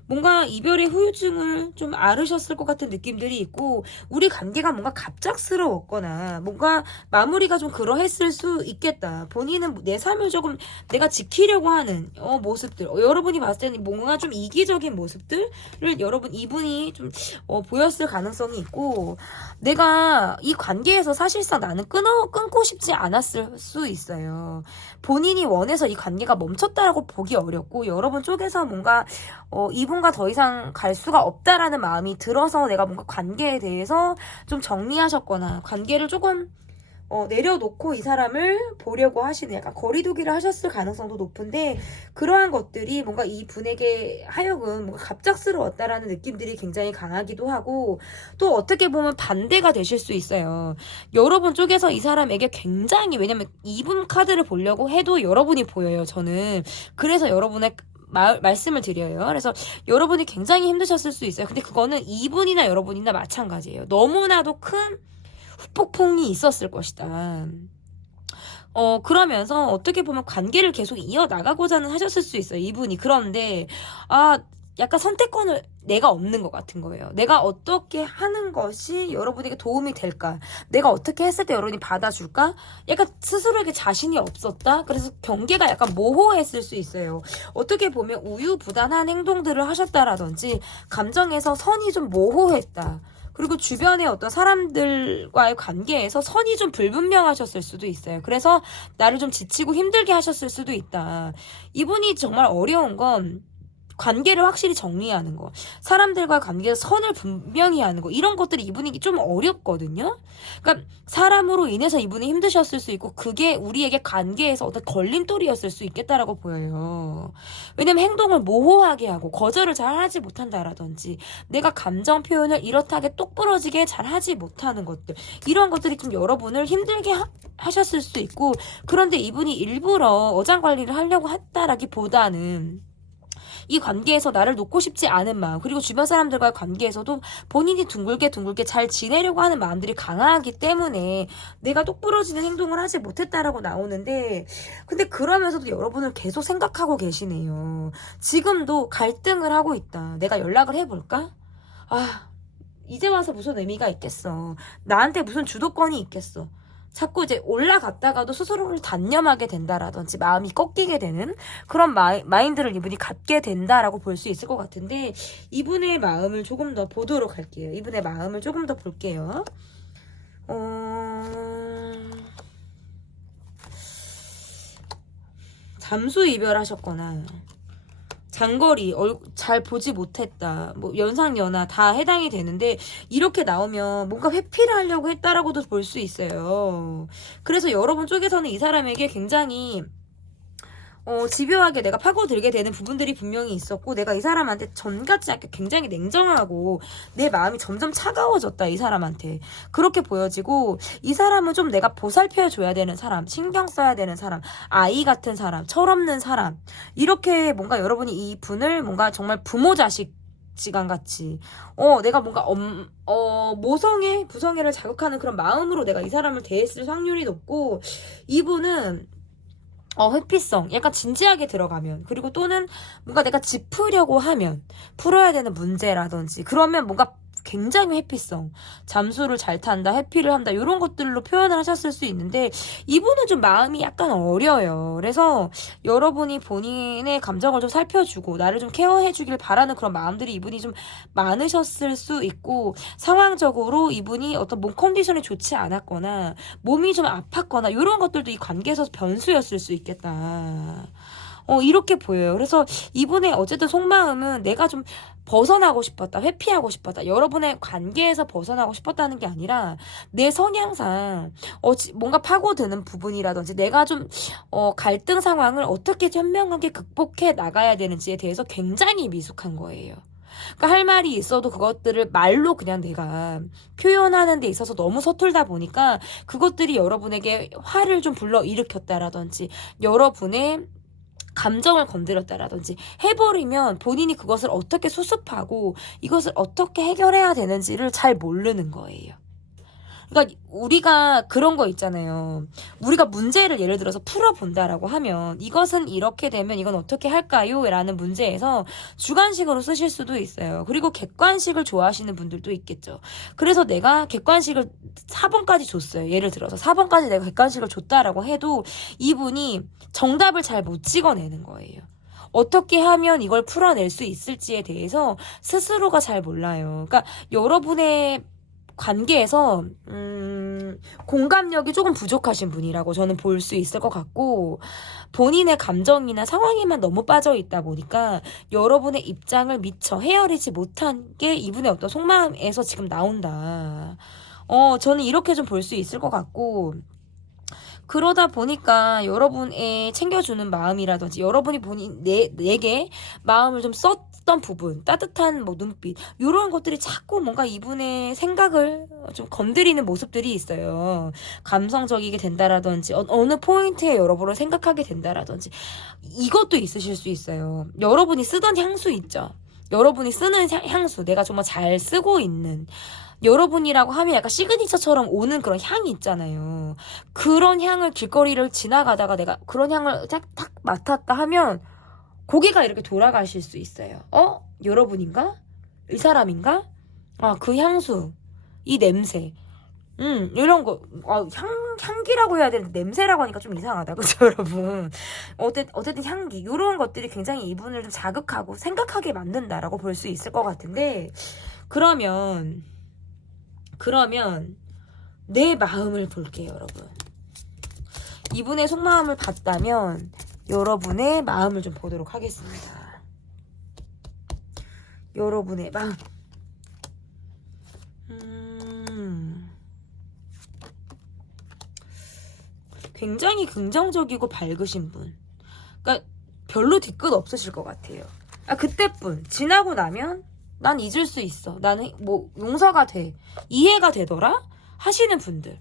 뭔가 이별의 후유증을 좀 앓으셨을 것 같은 느낌들이 있고 우리 관계가 뭔가 갑작스러웠거나 뭔가 마무리가 좀 그러했을 수 있겠다. 본인은 내 삶을 조금 내가 지키려고 하는 모습들 여러분이 봤을 때는 뭔가 좀 이기적인 모습들을 이분이 좀 보였을 가능성이 있고 내가 이 관계에서 사실상 나는 끊고 싶지 않았을 수 있어요. 본인이 원해서 이 관계가 멈췄다라고 보기 어렵고 여러분 쪽에서 뭔가 이분 이분과 더 이상 갈 수가 없다라는 마음이 들어서 내가 뭔가 관계에 대해서 좀 정리하셨거나 관계를 조금 내려놓고 이 사람을 보려고 하시는 약간 거리두기를 하셨을 가능성도 높은데, 그러한 것들이 뭔가 이 분에게 하여금 뭔가 갑작스러웠다라는 느낌들이 굉장히 강하기도 하고, 또 어떻게 보면 반대가 되실 수 있어요. 여러분 쪽에서 이 사람에게 굉장히, 왜냐면 이분 카드를 보려고 해도 여러분이 보여요, 저는. 그래서 여러분의 말씀을 드려요. 그래서 여러분이 굉장히 힘드셨을 수 있어요. 근데 그거는 이분이나 여러분이나 마찬가지예요. 너무나도 큰 후폭풍이 있었을 것이다. 그러면서 어떻게 보면 관계를 계속 이어나가고자는 하셨을 수 있어요, 이분이. 그런데, 약간 선택권을 내가 없는 것 같은 거예요. 내가 어떻게 하는 것이 여러분에게 도움이 될까? 내가 어떻게 했을 때 여러분이 받아줄까? 약간 스스로에게 자신이 없었다? 그래서 경계가 약간 모호했을 수 있어요. 어떻게 보면 우유부단한 행동들을 하셨다라든지, 감정에서 선이 좀 모호했다. 그리고 주변의 어떤 사람들과의 관계에서 선이 좀 불분명하셨을 수도 있어요. 그래서 나를 좀 지치고 힘들게 하셨을 수도 있다. 이분이 정말 어려운 건 관계를 확실히 정리하는 거, 사람들과 관계에서 선을 분명히 하는 거, 이런 것들이 이분이 좀 어렵거든요. 그러니까 사람으로 인해서 이분이 힘드셨을 수 있고, 그게 우리에게 관계에서 어떤 걸림돌이었을 수 있겠다라고 보여요. 왜냐면 행동을 모호하게 하고 거절을 잘 하지 못한다라든지, 내가 감정 표현을 이렇다게 똑부러지게 잘 하지 못하는 것들, 이런 것들이 좀 여러분을 힘들게 하셨을 수 있고, 그런데 이분이 일부러 어장관리를 하려고 했다라기보다는 이 관계에서 나를 놓고 싶지 않은 마음, 그리고 주변 사람들과의 관계에서도 본인이 둥글게 잘 지내려고 하는 마음들이 강하기 때문에 내가 똑부러지는 행동을 하지 못했다라고 나오는데, 근데 그러면서도 여러분을 계속 생각하고 계시네요. 지금도 갈등을 하고 있다. 내가 연락을 해볼까? 이제 와서 무슨 의미가 있겠어. 나한테 무슨 주도권이 있겠어. 자꾸 이제 올라갔다가도 스스로를 단념하게 된다라든지 마음이 꺾이게 되는 그런 마인드를 이분이 갖게 된다라고 볼 수 있을 것 같은데, 이분의 마음을 조금 더 보도록 할게요. 이분의 마음을 조금 더 볼게요. 잠수 이별하셨거나 장거리, 잘 보지 못했다, 뭐 연상연하 다 해당이 되는데, 이렇게 나오면 뭔가 회피를 하려고 했다라고도 볼 수 있어요. 그래서 여러분 쪽에서는 이 사람에게 굉장히 집요하게 내가 파고들게 되는 부분들이 분명히 있었고, 내가 이 사람한테 전같지 않게 굉장히 냉정하고 내 마음이 점점 차가워졌다, 이 사람한테. 그렇게 보여지고, 이 사람은 좀 내가 보살펴줘야 되는 사람, 신경 써야 되는 사람, 아이 같은 사람, 철없는 사람, 이렇게 뭔가 여러분이 이 분을 뭔가 정말 부모 자식 시간같이 내가 뭔가 모성애, 부성애를 자극하는 그런 마음으로 내가 이 사람을 대했을 확률이 높고, 이분은 회피성, 약간 진지하게 들어가면, 그리고 또는 뭔가 내가 짚으려고 하면, 풀어야 되는 문제라든지, 그러면 뭔가 굉장히 회피성, 잠수를 잘 탄다, 회피를 한다, 이런 것들로 표현을 하셨을 수 있는데, 이분은 좀 마음이 약간 어려요. 그래서 여러분이 본인의 감정을 좀 살펴주고 나를 좀 케어해주길 바라는 그런 마음들이 이분이 좀 많으셨을 수 있고, 상황적으로 이분이 어떤 몸 컨디션이 좋지 않았거나 몸이 좀 아팠거나 이런 것들도 이 관계에서 변수였을 수 있겠다. 이렇게 보여요. 그래서 이분의 어쨌든 속마음은 내가 좀 벗어나고 싶었다, 회피하고 싶었다, 여러분의 관계에서 벗어나고 싶었다는 게 아니라, 내 성향상 뭔가 파고드는 부분이라든지, 내가 좀 갈등 상황을 어떻게 현명하게 극복해 나가야 되는지에 대해서 굉장히 미숙한 거예요. 그러니까 할 말이 있어도 그것들을 말로 그냥 내가 표현하는 데 있어서 너무 서툴다 보니까, 그것들이 여러분에게 화를 좀 불러일으켰다라든지, 여러분의 감정을 건드렸다라든지 해버리면 본인이 그것을 어떻게 수습하고 이것을 어떻게 해결해야 되는지를 잘 모르는 거예요. 그러니까 우리가 그런 거 있잖아요. 우리가 문제를 예를 들어서 풀어본다라고 하면, 이것은 이렇게 되면 이건 어떻게 할까요? 라는 문제에서 주관식으로 쓰실 수도 있어요. 그리고 객관식을 좋아하시는 분들도 있겠죠. 그래서 내가 객관식을 4번까지 줬어요. 예를 들어서 4번까지 내가 객관식을 줬다라고 해도 이분이 정답을 잘 못 찍어내는 거예요. 어떻게 하면 이걸 풀어낼 수 있을지에 대해서 스스로가 잘 몰라요. 그러니까 여러분의 관계에서 공감력이 조금 부족하신 분이라고 저는 볼 수 있을 것 같고, 본인의 감정이나 상황에만 너무 빠져 있다 보니까 여러분의 입장을 미처 헤아리지 못한 게 이분의 어떤 속마음에서 지금 나온다. 저는 이렇게 좀 볼 수 있을 것 같고, 그러다 보니까 여러분의 챙겨주는 마음이라든지 여러분이 내게 마음을 좀 썼던 부분, 따뜻한 뭐 눈빛, 이런 것들이 자꾸 뭔가 이분의 생각을 좀 건드리는 모습들이 있어요. 감성적이게 된다라든지 어느 포인트에 여러분을 생각하게 된다라든지, 이것도 있으실 수 있어요. 여러분이 쓰던 향수 있죠. 여러분이 쓰는 향수, 내가 정말 잘 쓰고 있는, 여러분이라고 하면 약간 시그니처처럼 오는 그런 향이 있잖아요. 그런 향을 길거리를 지나가다가 내가 그런 향을 딱 맡았다 하면 고개가 이렇게 돌아가실 수 있어요. 여러분인가? 이 사람인가? 그 향수, 이 냄새, 이런 거, 향기라고 해야 되는데 냄새라고 하니까 좀 이상하다, 그죠, 여러분? 어쨌든 향기, 이런 것들이 굉장히 이분을 좀 자극하고 생각하게 만든다라고 볼 수 있을 것 같은데, 그러면 내 마음을 볼게요, 여러분. 이분의 속마음을 봤다면 여러분의 마음을 좀 보도록 하겠습니다. 여러분의 마음. 굉장히 긍정적이고 밝으신 분. 그러니까 별로 뒤끝 없으실 것 같아요. 그때뿐. 지나고 나면 난 잊을 수 있어. 나는 뭐 용서가 돼. 이해가 되더라? 하시는 분들.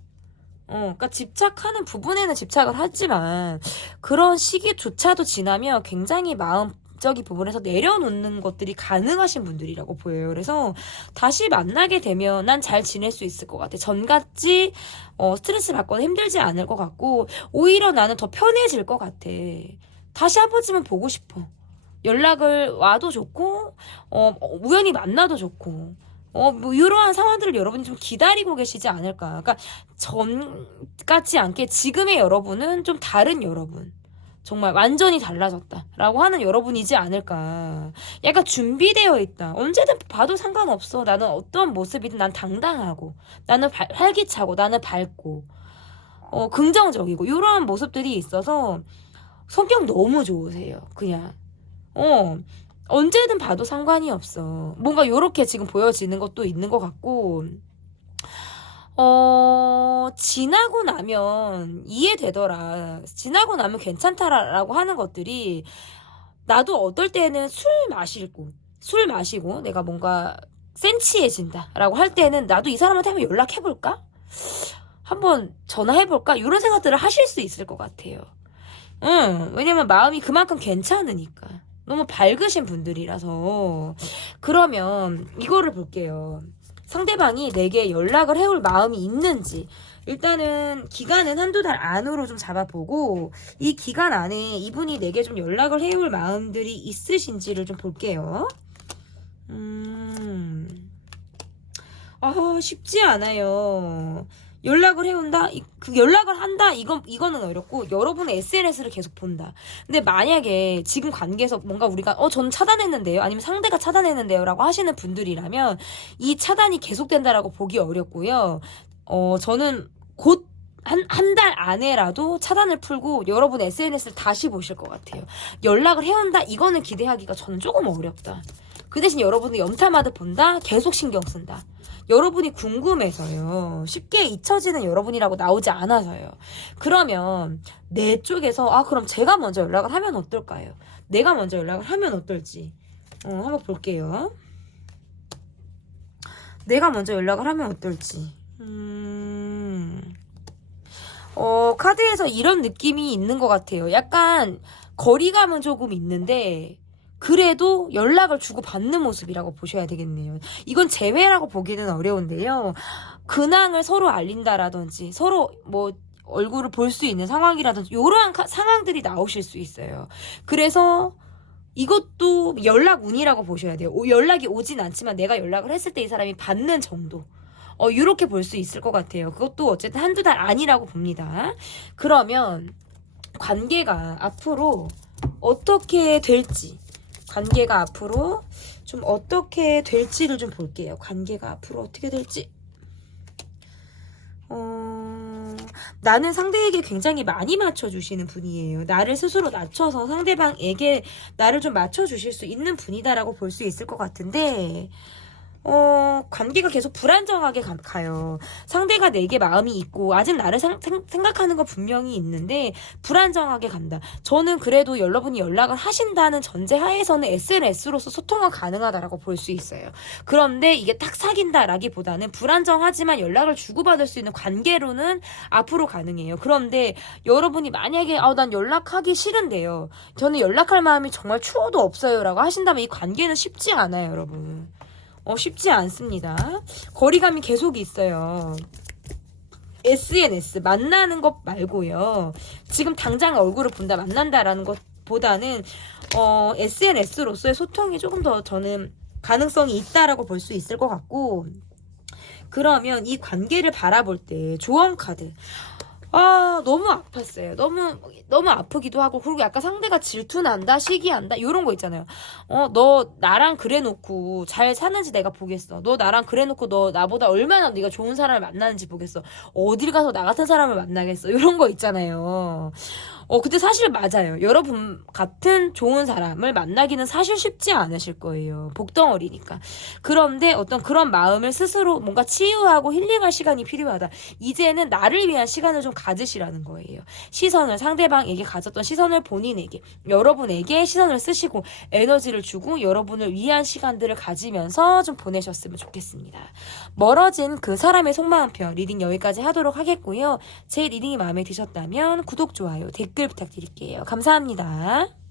그러니까 집착하는 부분에는 집착을 하지만 그런 시기조차도 지나면 굉장히 마음적인 부분에서 내려놓는 것들이 가능하신 분들이라고 보여요. 그래서 다시 만나게 되면 난 잘 지낼 수 있을 것 같아. 전같이 스트레스 받거나 힘들지 않을 것 같고, 오히려 나는 더 편해질 것 같아. 다시 한 번쯤은 보고 싶어. 연락을 와도 좋고, 우연히 만나도 좋고, 뭐, 이러한 상황들을 여러분이 좀 기다리고 계시지 않을까. 그러니까, 전 같지 않게 지금의 여러분은 좀 다른 여러분. 정말 완전히 달라졌다라고 하는 여러분이지 않을까. 약간 준비되어 있다. 언제든 봐도 상관없어. 나는 어떤 모습이든 난 당당하고, 나는 활기차고, 나는 밝고, 긍정적이고, 이러한 모습들이 있어서 성격 너무 좋으세요. 그냥. 언제든 봐도 상관이 없어. 뭔가 요렇게 지금 보여지는 것도 있는 것 같고, 지나고 나면 이해되더라. 지나고 나면 괜찮다라고 하는 것들이, 나도 어떨 때는 술 마시고 내가 뭔가 센치해진다라고 할 때는 나도 이 사람한테 한번 연락해볼까? 한번 전화해볼까? 이런 생각들을 하실 수 있을 것 같아요. 왜냐면 마음이 그만큼 괜찮으니까. 너무 밝으신 분들이라서. 그러면 이거를 볼게요. 상대방이 내게 연락을 해올 마음이 있는지. 일단은 기간은 한두 달 안으로 좀 잡아보고, 이 기간 안에 이분이 내게 좀 연락을 해올 마음들이 있으신지를 좀 볼게요. 쉽지 않아요. 연락을 해온다? 연락을 한다? 이거는 어렵고, 여러분의 SNS를 계속 본다. 근데 만약에 지금 관계에서 뭔가 우리가, 전 차단했는데요? 아니면 상대가 차단했는데요? 라고 하시는 분들이라면, 이 차단이 계속된다라고 보기 어렵고요. 저는 곧 한 달 안에라도 차단을 풀고 여러분 SNS를 다시 보실 것 같아요. 연락을 해온다? 이거는 기대하기가 저는 조금 어렵다. 그 대신 여러분이 염탐하듯 본다? 계속 신경 쓴다. 여러분이 궁금해서요. 쉽게 잊혀지는 여러분이라고 나오지 않아서요. 그러면 내 쪽에서 그럼 제가 먼저 연락을 하면 어떨까요? 내가 먼저 연락을 하면 어떨지 한번 볼게요. 내가 먼저 연락을 하면 어떨지. 카드에서 이런 느낌이 있는 것 같아요. 약간 거리감은 조금 있는데 그래도 연락을 주고받는 모습이라고 보셔야 되겠네요. 이건 재회라고 보기는 어려운데요. 근황을 서로 알린다라든지 서로 뭐 얼굴을 볼 수 있는 상황이라든지 이러한 상황들이 나오실 수 있어요. 그래서 이것도 연락운이라고 보셔야 돼요. 연락이 오진 않지만 내가 연락을 했을 때 이 사람이 받는 정도. 이렇게 볼 수 있을 것 같아요. 그것도 어쨌든 한두 달 아니라고 봅니다. 그러면 관계가 앞으로 어떻게 될지, 관계가 앞으로 좀 어떻게 될지를 좀 볼게요. 관계가 앞으로 어떻게 될지. 나는 상대에게 굉장히 많이 맞춰주시는 분이에요. 나를 스스로 낮춰서 상대방에게 나를 좀 맞춰주실 수 있는 분이다라고 볼 수 있을 것 같은데, 관계가 계속 불안정하게 가요. 상대가 내게 마음이 있고, 아직 나를 생각하는 거 분명히 있는데, 불안정하게 간다. 저는 그래도 여러분이 연락을 하신다는 전제 하에서는 SNS로서 소통은 가능하다라고 볼 수 있어요. 그런데 이게 딱 사귄다라기보다는 불안정하지만 연락을 주고받을 수 있는 관계로는 앞으로 가능해요. 그런데 여러분이 만약에, 난 연락하기 싫은데요. 저는 연락할 마음이 정말 추워도 없어요라고 하신다면 이 관계는 쉽지 않아요, 여러분. 쉽지 않습니다. 거리감이 계속 있어요. SNS 만나는 것 말고요. 지금 당장 얼굴을 본다, 만난다라는 것보다는 SNS로서의 소통이 조금 더 저는 가능성이 있다라고 볼 수 있을 것 같고, 그러면 이 관계를 바라볼 때 조언 카드. 너무 아팠어요. 너무 아프기도 하고, 그리고 약간 상대가 질투난다, 시기한다, 이런 거 있잖아요. 너 나랑 그래 놓고 잘 사는지 내가 보겠어. 너 나랑 그래 놓고 너 나보다 얼마나 네가 좋은 사람을 만나는지 보겠어. 어딜 가서 나 같은 사람을 만나겠어. 이런 거 있잖아요. 근데 사실 맞아요. 여러분 같은 좋은 사람을 만나기는 사실 쉽지 않으실 거예요. 복덩어리니까. 그런데 어떤 그런 마음을 스스로 뭔가 치유하고 힐링할 시간이 필요하다. 이제는 나를 위한 시간을 좀 가지시라는 거예요. 시선을, 상대방에게 가졌던 시선을 본인에게, 여러분에게 시선을 쓰시고 에너지를 주고 여러분을 위한 시간들을 가지면서 좀 보내셨으면 좋겠습니다. 멀어진 그 사람의 속마음표 리딩 여기까지 하도록 하겠고요. 제 리딩이 마음에 드셨다면 구독, 좋아요, 댓글 부탁드릴게요. 감사합니다.